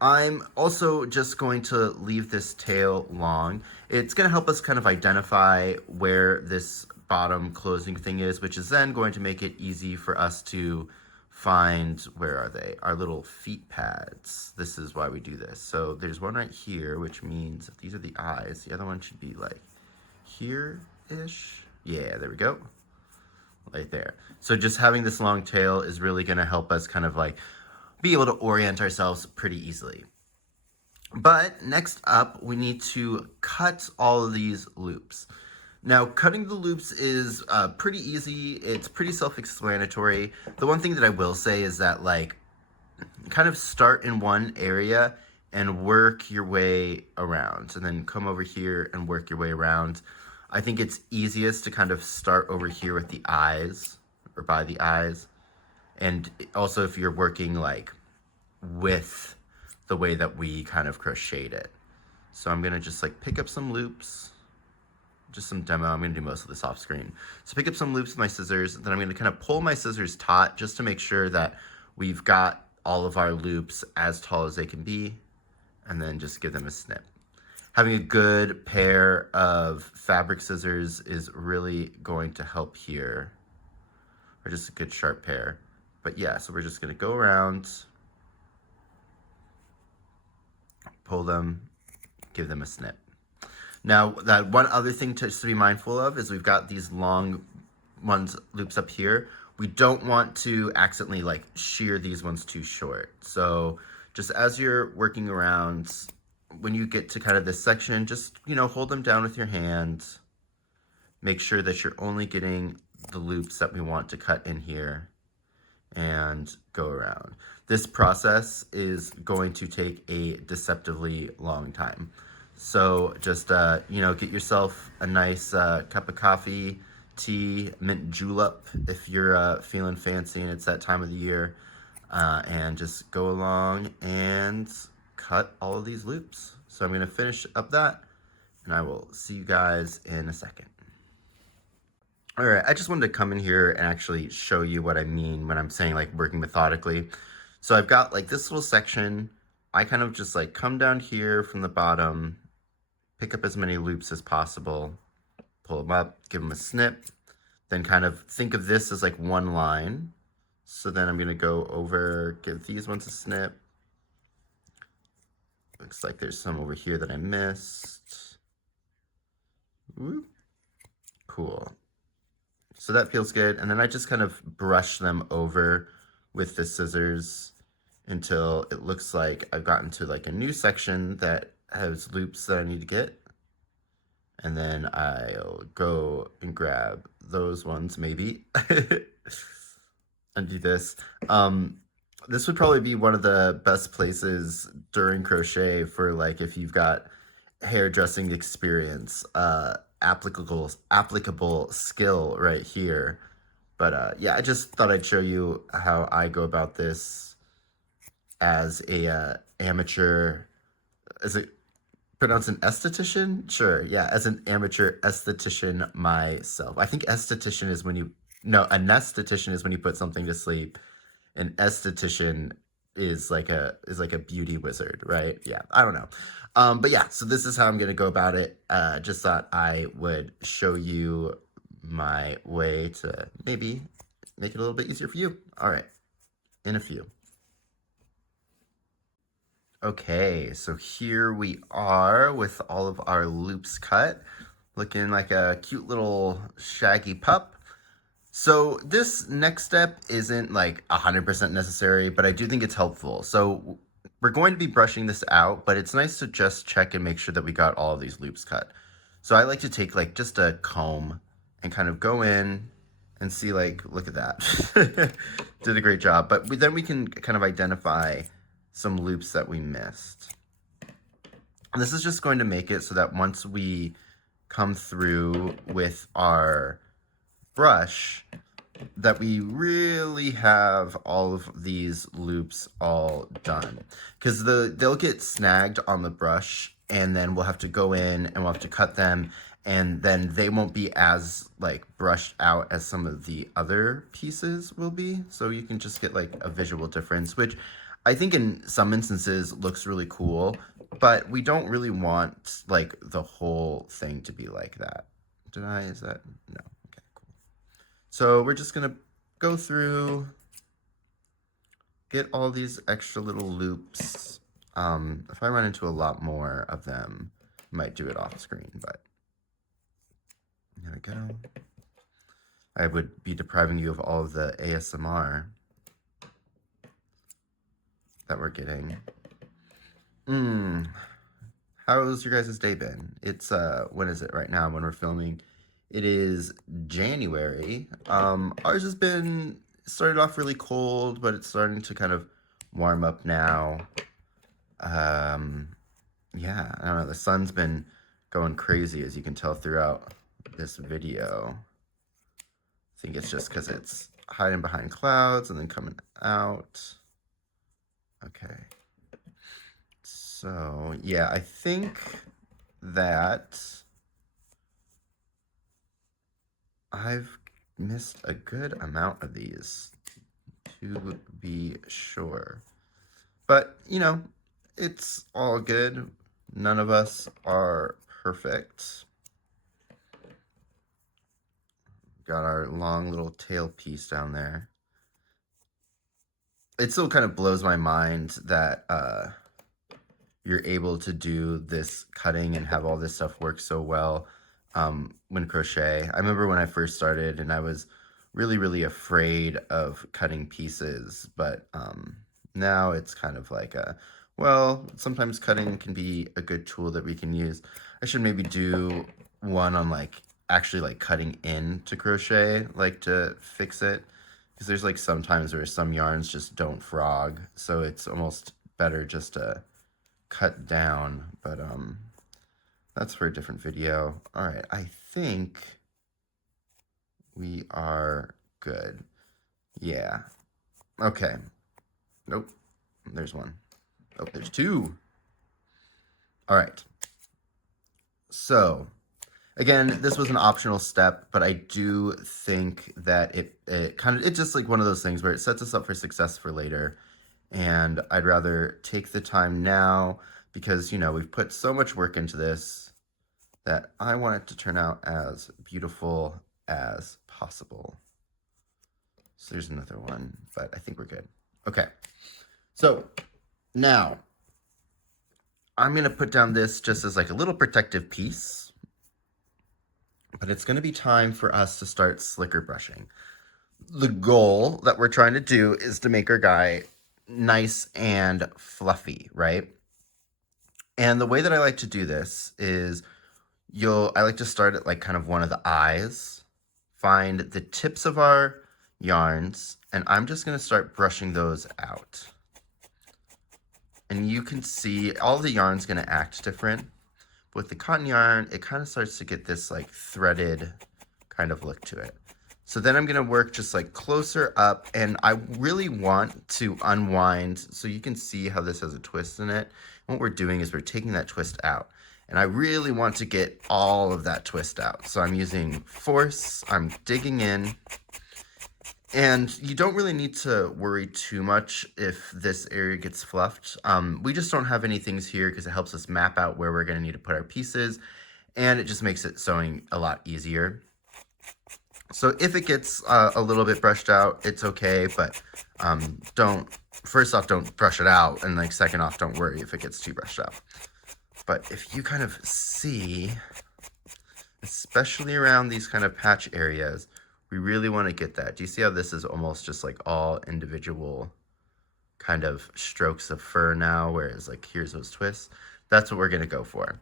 I'm also just going to leave this tail long. It's going to help us kind of identify where this bottom closing thing is, which is then going to make it easy for us to find, where are they? Our little feet pads. This is why we do this. So there's one right here, which means if these are the eyes, the other one should be like here-ish. Yeah, there we go. Right there. So just having this long tail is really going to help us kind of like be able to orient ourselves pretty easily. But next up, we need to cut all of these loops. Now, cutting the loops is pretty easy. It's pretty self-explanatory. The one thing that I will say is that, like, kind of start in one area and work your way around, and then come over here and work your way around. I think it's easiest to kind of start over here with the eyes, or by the eyes. And also if you're working like with the way that we kind of crocheted it. So I'm gonna just like pick up some loops, just some demo. I'm gonna do most of this off screen. So pick up some loops with my scissors, then I'm gonna kind of pull my scissors taut just to make sure that we've got all of our loops as tall as they can be, and then just give them a snip. Having a good pair of fabric scissors is really going to help here, or just a good sharp pair. But yeah, so we're just gonna go around, pull them, give them a snip. Now, that one other thing to be mindful of is we've got these long loops up here. We don't want to accidentally like shear these ones too short. So just as you're working around, when you get to kind of this section, just, you know, hold them down with your hands. Make sure that you're only getting the loops that we want to cut in here, and go around. This process is going to take a deceptively long time. So just, you know, get yourself a nice cup of coffee, tea, mint julep if you're feeling fancy and it's that time of the year, and just go along and cut all of these loops. So I'm gonna finish up that, and I will see you guys in a second. All right, I just wanted to come in here and actually show you what I mean when I'm saying like working methodically. So I've got like this little section. I kind of just like come down here from the bottom, pick up as many loops as possible, pull them up, give them a snip, then kind of think of this as like one line. So then I'm gonna go over, give these ones a snip. Looks like there's some over here that I missed. Woo. Cool. So that feels good. And then I just kind of brush them over with the scissors until it looks like I've gotten to like a new section that has loops that I need to get. And then I'll go and grab those ones maybe and do this. This would probably be one of the best places during crochet for like if you've got hairdressing experience, applicable skill right here. But yeah, I just thought I'd show you how I go about this as a amateur. Is it pronounced an esthetician? Sure, yeah, as an amateur esthetician myself. I think esthetician is when you, no, anesthetician is when you put something to sleep. An esthetician is like a beauty wizard, right? Yeah, I don't know. But yeah, so this is how I'm gonna go about it. Just thought I would show you my way to maybe make it a little bit easier for you. All right, in a few. Okay, so here we are with all of our loops cut, looking like a cute little shaggy pup. So this next step isn't like 100% necessary, but I do think it's helpful. So we're going to be brushing this out, but it's nice to just check and make sure that we got all of these loops cut. So I like to take like just a comb and kind of go in and see like, look at that. Did a great job. But then we can kind of identify some loops that we missed. And this is just going to make it so that once we come through with our brush, that we really have all of these loops all done, because they'll get snagged on the brush, and then we'll have to go in and we'll have to cut them, and then they won't be as like brushed out as some of the other pieces will be. So you can just get like a visual difference, which I think in some instances looks really cool, but we don't really want like the whole thing to be like that. Is that? No. Okay. So we're just gonna go through, get all these extra little loops. If I run into a lot more of them, I might do it off screen, but there we go. I would be depriving you of all of the ASMR that we're getting. How's your guys' day been? It's, when is it right now when we're filming? It is January. Ours has been, started off really cold, but it's starting to kind of warm up now. Yeah, I don't know, the sun's been going crazy, as you can tell throughout this video. I think it's just because it's hiding behind clouds and then coming out. Okay. So, yeah, I think that I've missed a good amount of these, to be sure. But, you know, it's all good. None of us are perfect. Got our long little tail piece down there. It still kind of blows my mind that you're able to do this cutting and have all this stuff work so well when crochet. I remember when I first started and I was really afraid of cutting pieces, but now it's kind of like well, sometimes cutting can be a good tool that we can use. I should maybe do one on like actually like cutting into crochet, like to fix it, because there's like sometimes where some yarns just don't frog, so it's almost better just to cut down. But that's for a different video. All right, I think we are good. Yeah. Okay. Nope. There's one. Oh, there's two. All right. So, again, this was an optional step, but I do think that it's just like one of those things where it sets us up for success for later. And I'd rather take the time now because, you know, we've put so much work into this that I want it to turn out as beautiful as possible. So there's another one, but I think we're good. Okay. So now I'm going to put down this just as like a little protective piece, but it's going to be time for us to start slicker brushing. The goal that we're trying to do is to make our guy nice and fluffy, right? And the way that I like to do this is I like to start at like kind of one of the eyes, find the tips of our yarns, and I'm just going to start brushing those out. And you can see all the yarn's going to act different. With the cotton yarn, it kind of starts to get this like threaded kind of look to it. So then I'm going to work just like closer up, and I really want to unwind so you can see how this has a twist in it. What we're doing is we're taking that twist out, and I really want to get all of that twist out. So I'm using force, I'm digging in, and you don't really need to worry too much if this area gets fluffed. We just don't have any things here because it helps us map out where we're going to need to put our pieces, and it just makes it sewing a lot easier. So if it gets a little bit brushed out, it's okay, but first off, don't brush it out, and like second off, don't worry if it gets too brushed out. But if you kind of see, especially around these kind of patch areas, we really want to get that. Do you see how this is almost just like all individual kind of strokes of fur now, whereas like here's those twists? That's what we're going to go for.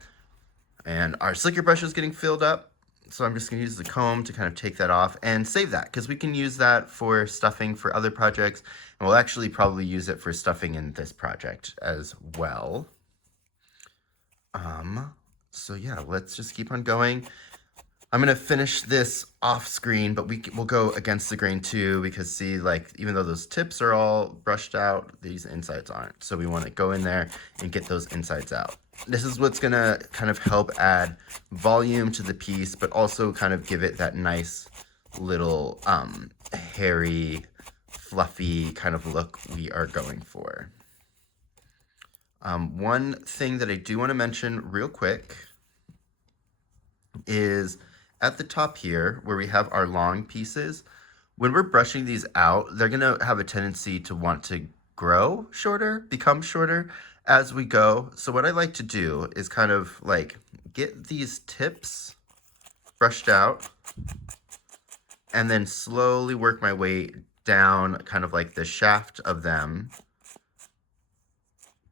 And our slicker brush is getting filled up, so I'm just going to use the comb to kind of take that off and save that, because we can use that for stuffing for other projects, and we'll actually probably use it for stuffing in this project as well. So yeah, let's just keep on going. I'm going to finish this off screen, but we'll go against the grain too, because see, like, even though those tips are all brushed out, these insides aren't. So we want to go in there and get those insides out. This is what's going to kind of help add volume to the piece, but also kind of give it that nice little hairy, fluffy kind of look we are going for. One thing that I do want to mention real quick is at the top here where we have our long pieces, When we're brushing these out, they're gonna have a tendency to want to grow shorter, become shorter as we go. So what I like to do is kind of like get these tips brushed out and then slowly work my way down kind of like the shaft of them,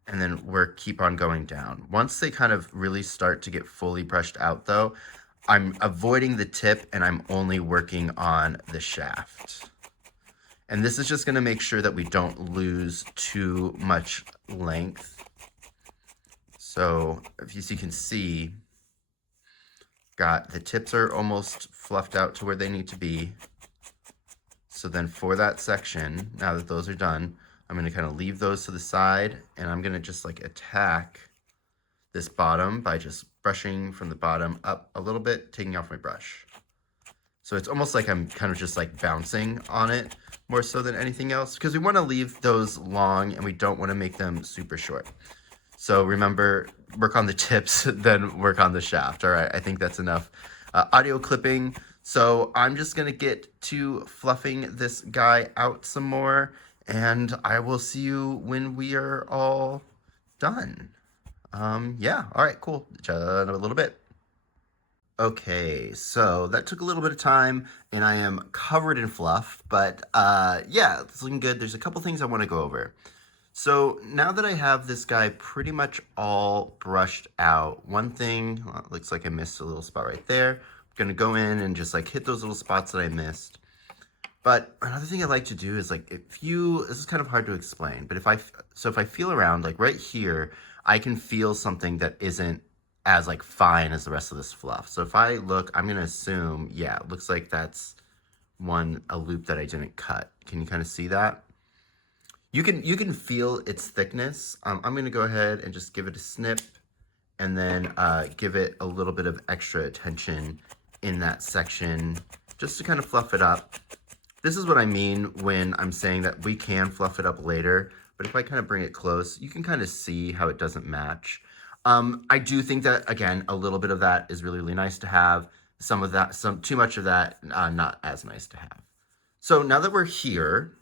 and then keep on going down. Once they kind of really start to get fully brushed out though, I'm avoiding the tip and I'm only working on the shaft. And this is just gonna make sure that we don't lose too much length. So as you can see, the tips are almost fluffed out to where they need to be. So then for that section, now that those are done, I'm gonna kind of leave those to the side, and I'm gonna just like attack this bottom by just brushing from the bottom up a little bit, taking off my brush. So it's almost like I'm kind of just like bouncing on it more so than anything else, because we want to leave those long and we don't want to make them super short. So remember, work on the tips, then work on the shaft. All right, I think that's enough audio clipping. So I'm just gonna get to fluffing this guy out some more, and I will see you when we are all done. Yeah, all right, cool. Chat in a little bit. Okay, so that took a little bit of time, and I am covered in fluff, but yeah, it's looking good. There's a couple things I want to go over. So now that I have this guy pretty much all brushed out, one thing, well, it looks like I missed a little spot right there. I'm gonna go in and just like hit those little spots that I missed. But another thing I like to do is like, this is kind of hard to explain, but if I feel around, like right here, I can feel something that isn't as like fine as the rest of this fluff. So if I look, I'm gonna assume, yeah, it looks like that's a loop that I didn't cut. Can you kind of see that? You can feel its thickness. I'm gonna go ahead and just give it a snip, and then give it a little bit of extra attention in that section, just to kind of fluff it up. This is what I mean when I'm saying that we can fluff it up later, but if I kind of bring it close, you can kind of see how it doesn't match. I do think that, again, a little bit of that is really, really nice to have. Too much of that, not as nice to have. So now that we're here,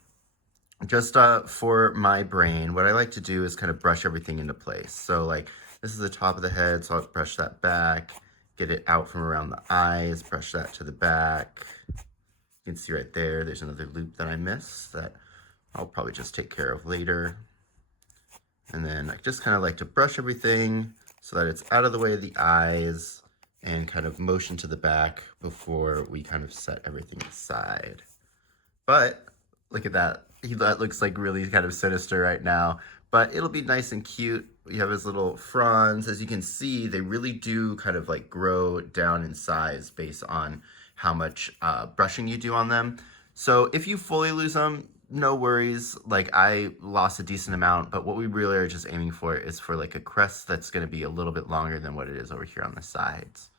just for my brain, what I like to do is kind of brush everything into place. So like, this is the top of the head, so I'll brush that back, get it out from around the eyes, brush that to the back. You can see right there, there's another loop that I missed that I'll probably just take care of later. And then I just kind of like to brush everything so that it's out of the way of the eyes and kind of motion to the back before we kind of set everything aside. But look at that. That looks like really kind of sinister right now, but it'll be nice and cute. We have his little fronds. As you can see, they really do kind of like grow down in size based on how much brushing you do on them. So if you fully lose them, no worries. Like, I lost a decent amount, but what we really are just aiming for is for like a crest that's going to be a little bit longer than what it is over here on the sides.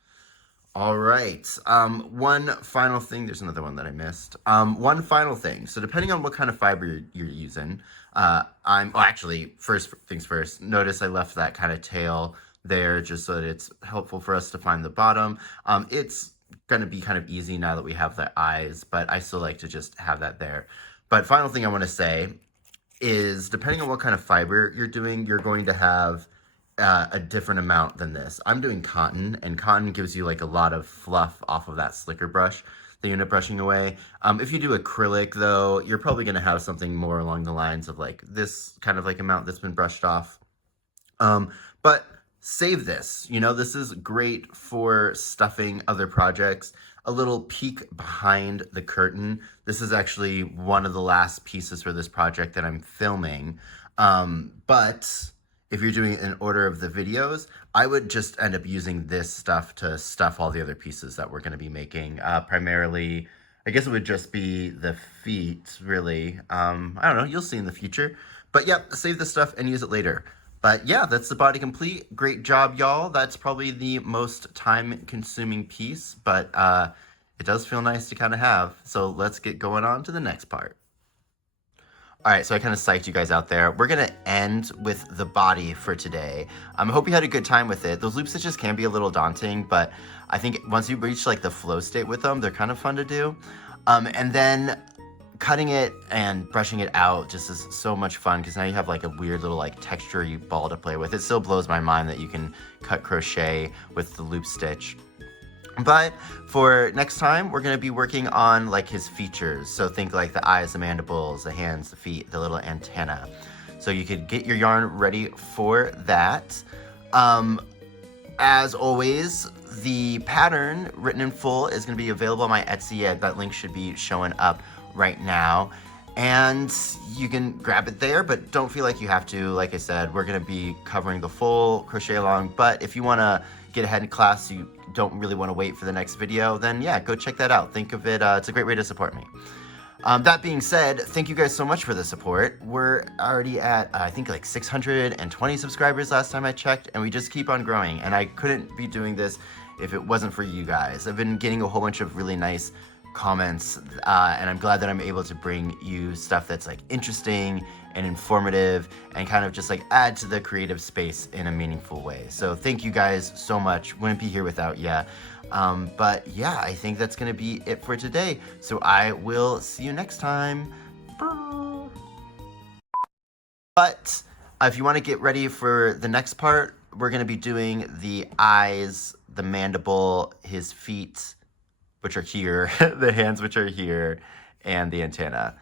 All right, one final thing, there's another one that I missed. One final thing, so depending on what kind of fiber you're using, actually, first things first, notice I left that kind of tail there just so that it's helpful for us to find the bottom. It's gonna be kind of easy now that we have the eyes, but I still like to just have that there. But final thing I wanna say is, depending on what kind of fiber you're doing, you're going to have a different amount than this. I'm doing cotton, and cotton gives you like a lot of fluff off of that slicker brush that you end up brushing away. If you do acrylic though, you're probably gonna have something more along the lines of like this kind of like amount that's been brushed off. But save this, this is great for stuffing other projects. A little peek behind the curtain. This is actually one of the last pieces for this project that I'm filming. But if you're doing it in order of the videos, I would just end up using this stuff to stuff all the other pieces that we're going to be making. Primarily, I guess it would just be the feet, really. I don't know, you'll see in the future. But yeah, save this stuff and use it later. But yeah, that's the body complete. Great job, y'all. That's probably the most time-consuming piece, but it does feel nice to kind of have. So let's get going on to the next part. All right, so I kind of psyched you guys out there. We're gonna end with the body for today. I hope you had a good time with it. Those loop stitches can be a little daunting, but I think once you reach like the flow state with them, they're kind of fun to do. And then cutting it and brushing it out just is so much fun because now you have like a weird little like texture ball to play with. It still blows my mind that you can cut crochet with the loop stitch. But for next time, we're going to be working on like his features. So think like the eyes, the mandibles, the hands, the feet, the little antenna. So you could get your yarn ready for that. As always, the pattern written in full is going to be available on my Etsy. That link should be showing up right now. And you can grab it there, but don't feel like you have to. Like I said, we're going to be covering the full crochet along. But if you want to get ahead in class, you don't really want to wait for the next video, then yeah, go check that out. Think of it, it's a great way to support me. That being said, thank you guys so much for the support. We're already at, I think like 620 subscribers last time I checked, and we just keep on growing. And I couldn't be doing this if it wasn't for you guys. I've been getting a whole bunch of really nice comments, and I'm glad that I'm able to bring you stuff that's like interesting and informative and kind of just like add to the creative space in a meaningful way. So thank you guys so much. Wouldn't be here without ya. But yeah, I think that's gonna be it for today. So I will see you next time. But if you want to get ready for the next part, we're gonna be doing the eyes, the mandible, his feet, which are here, the hands, which are here, and the antenna.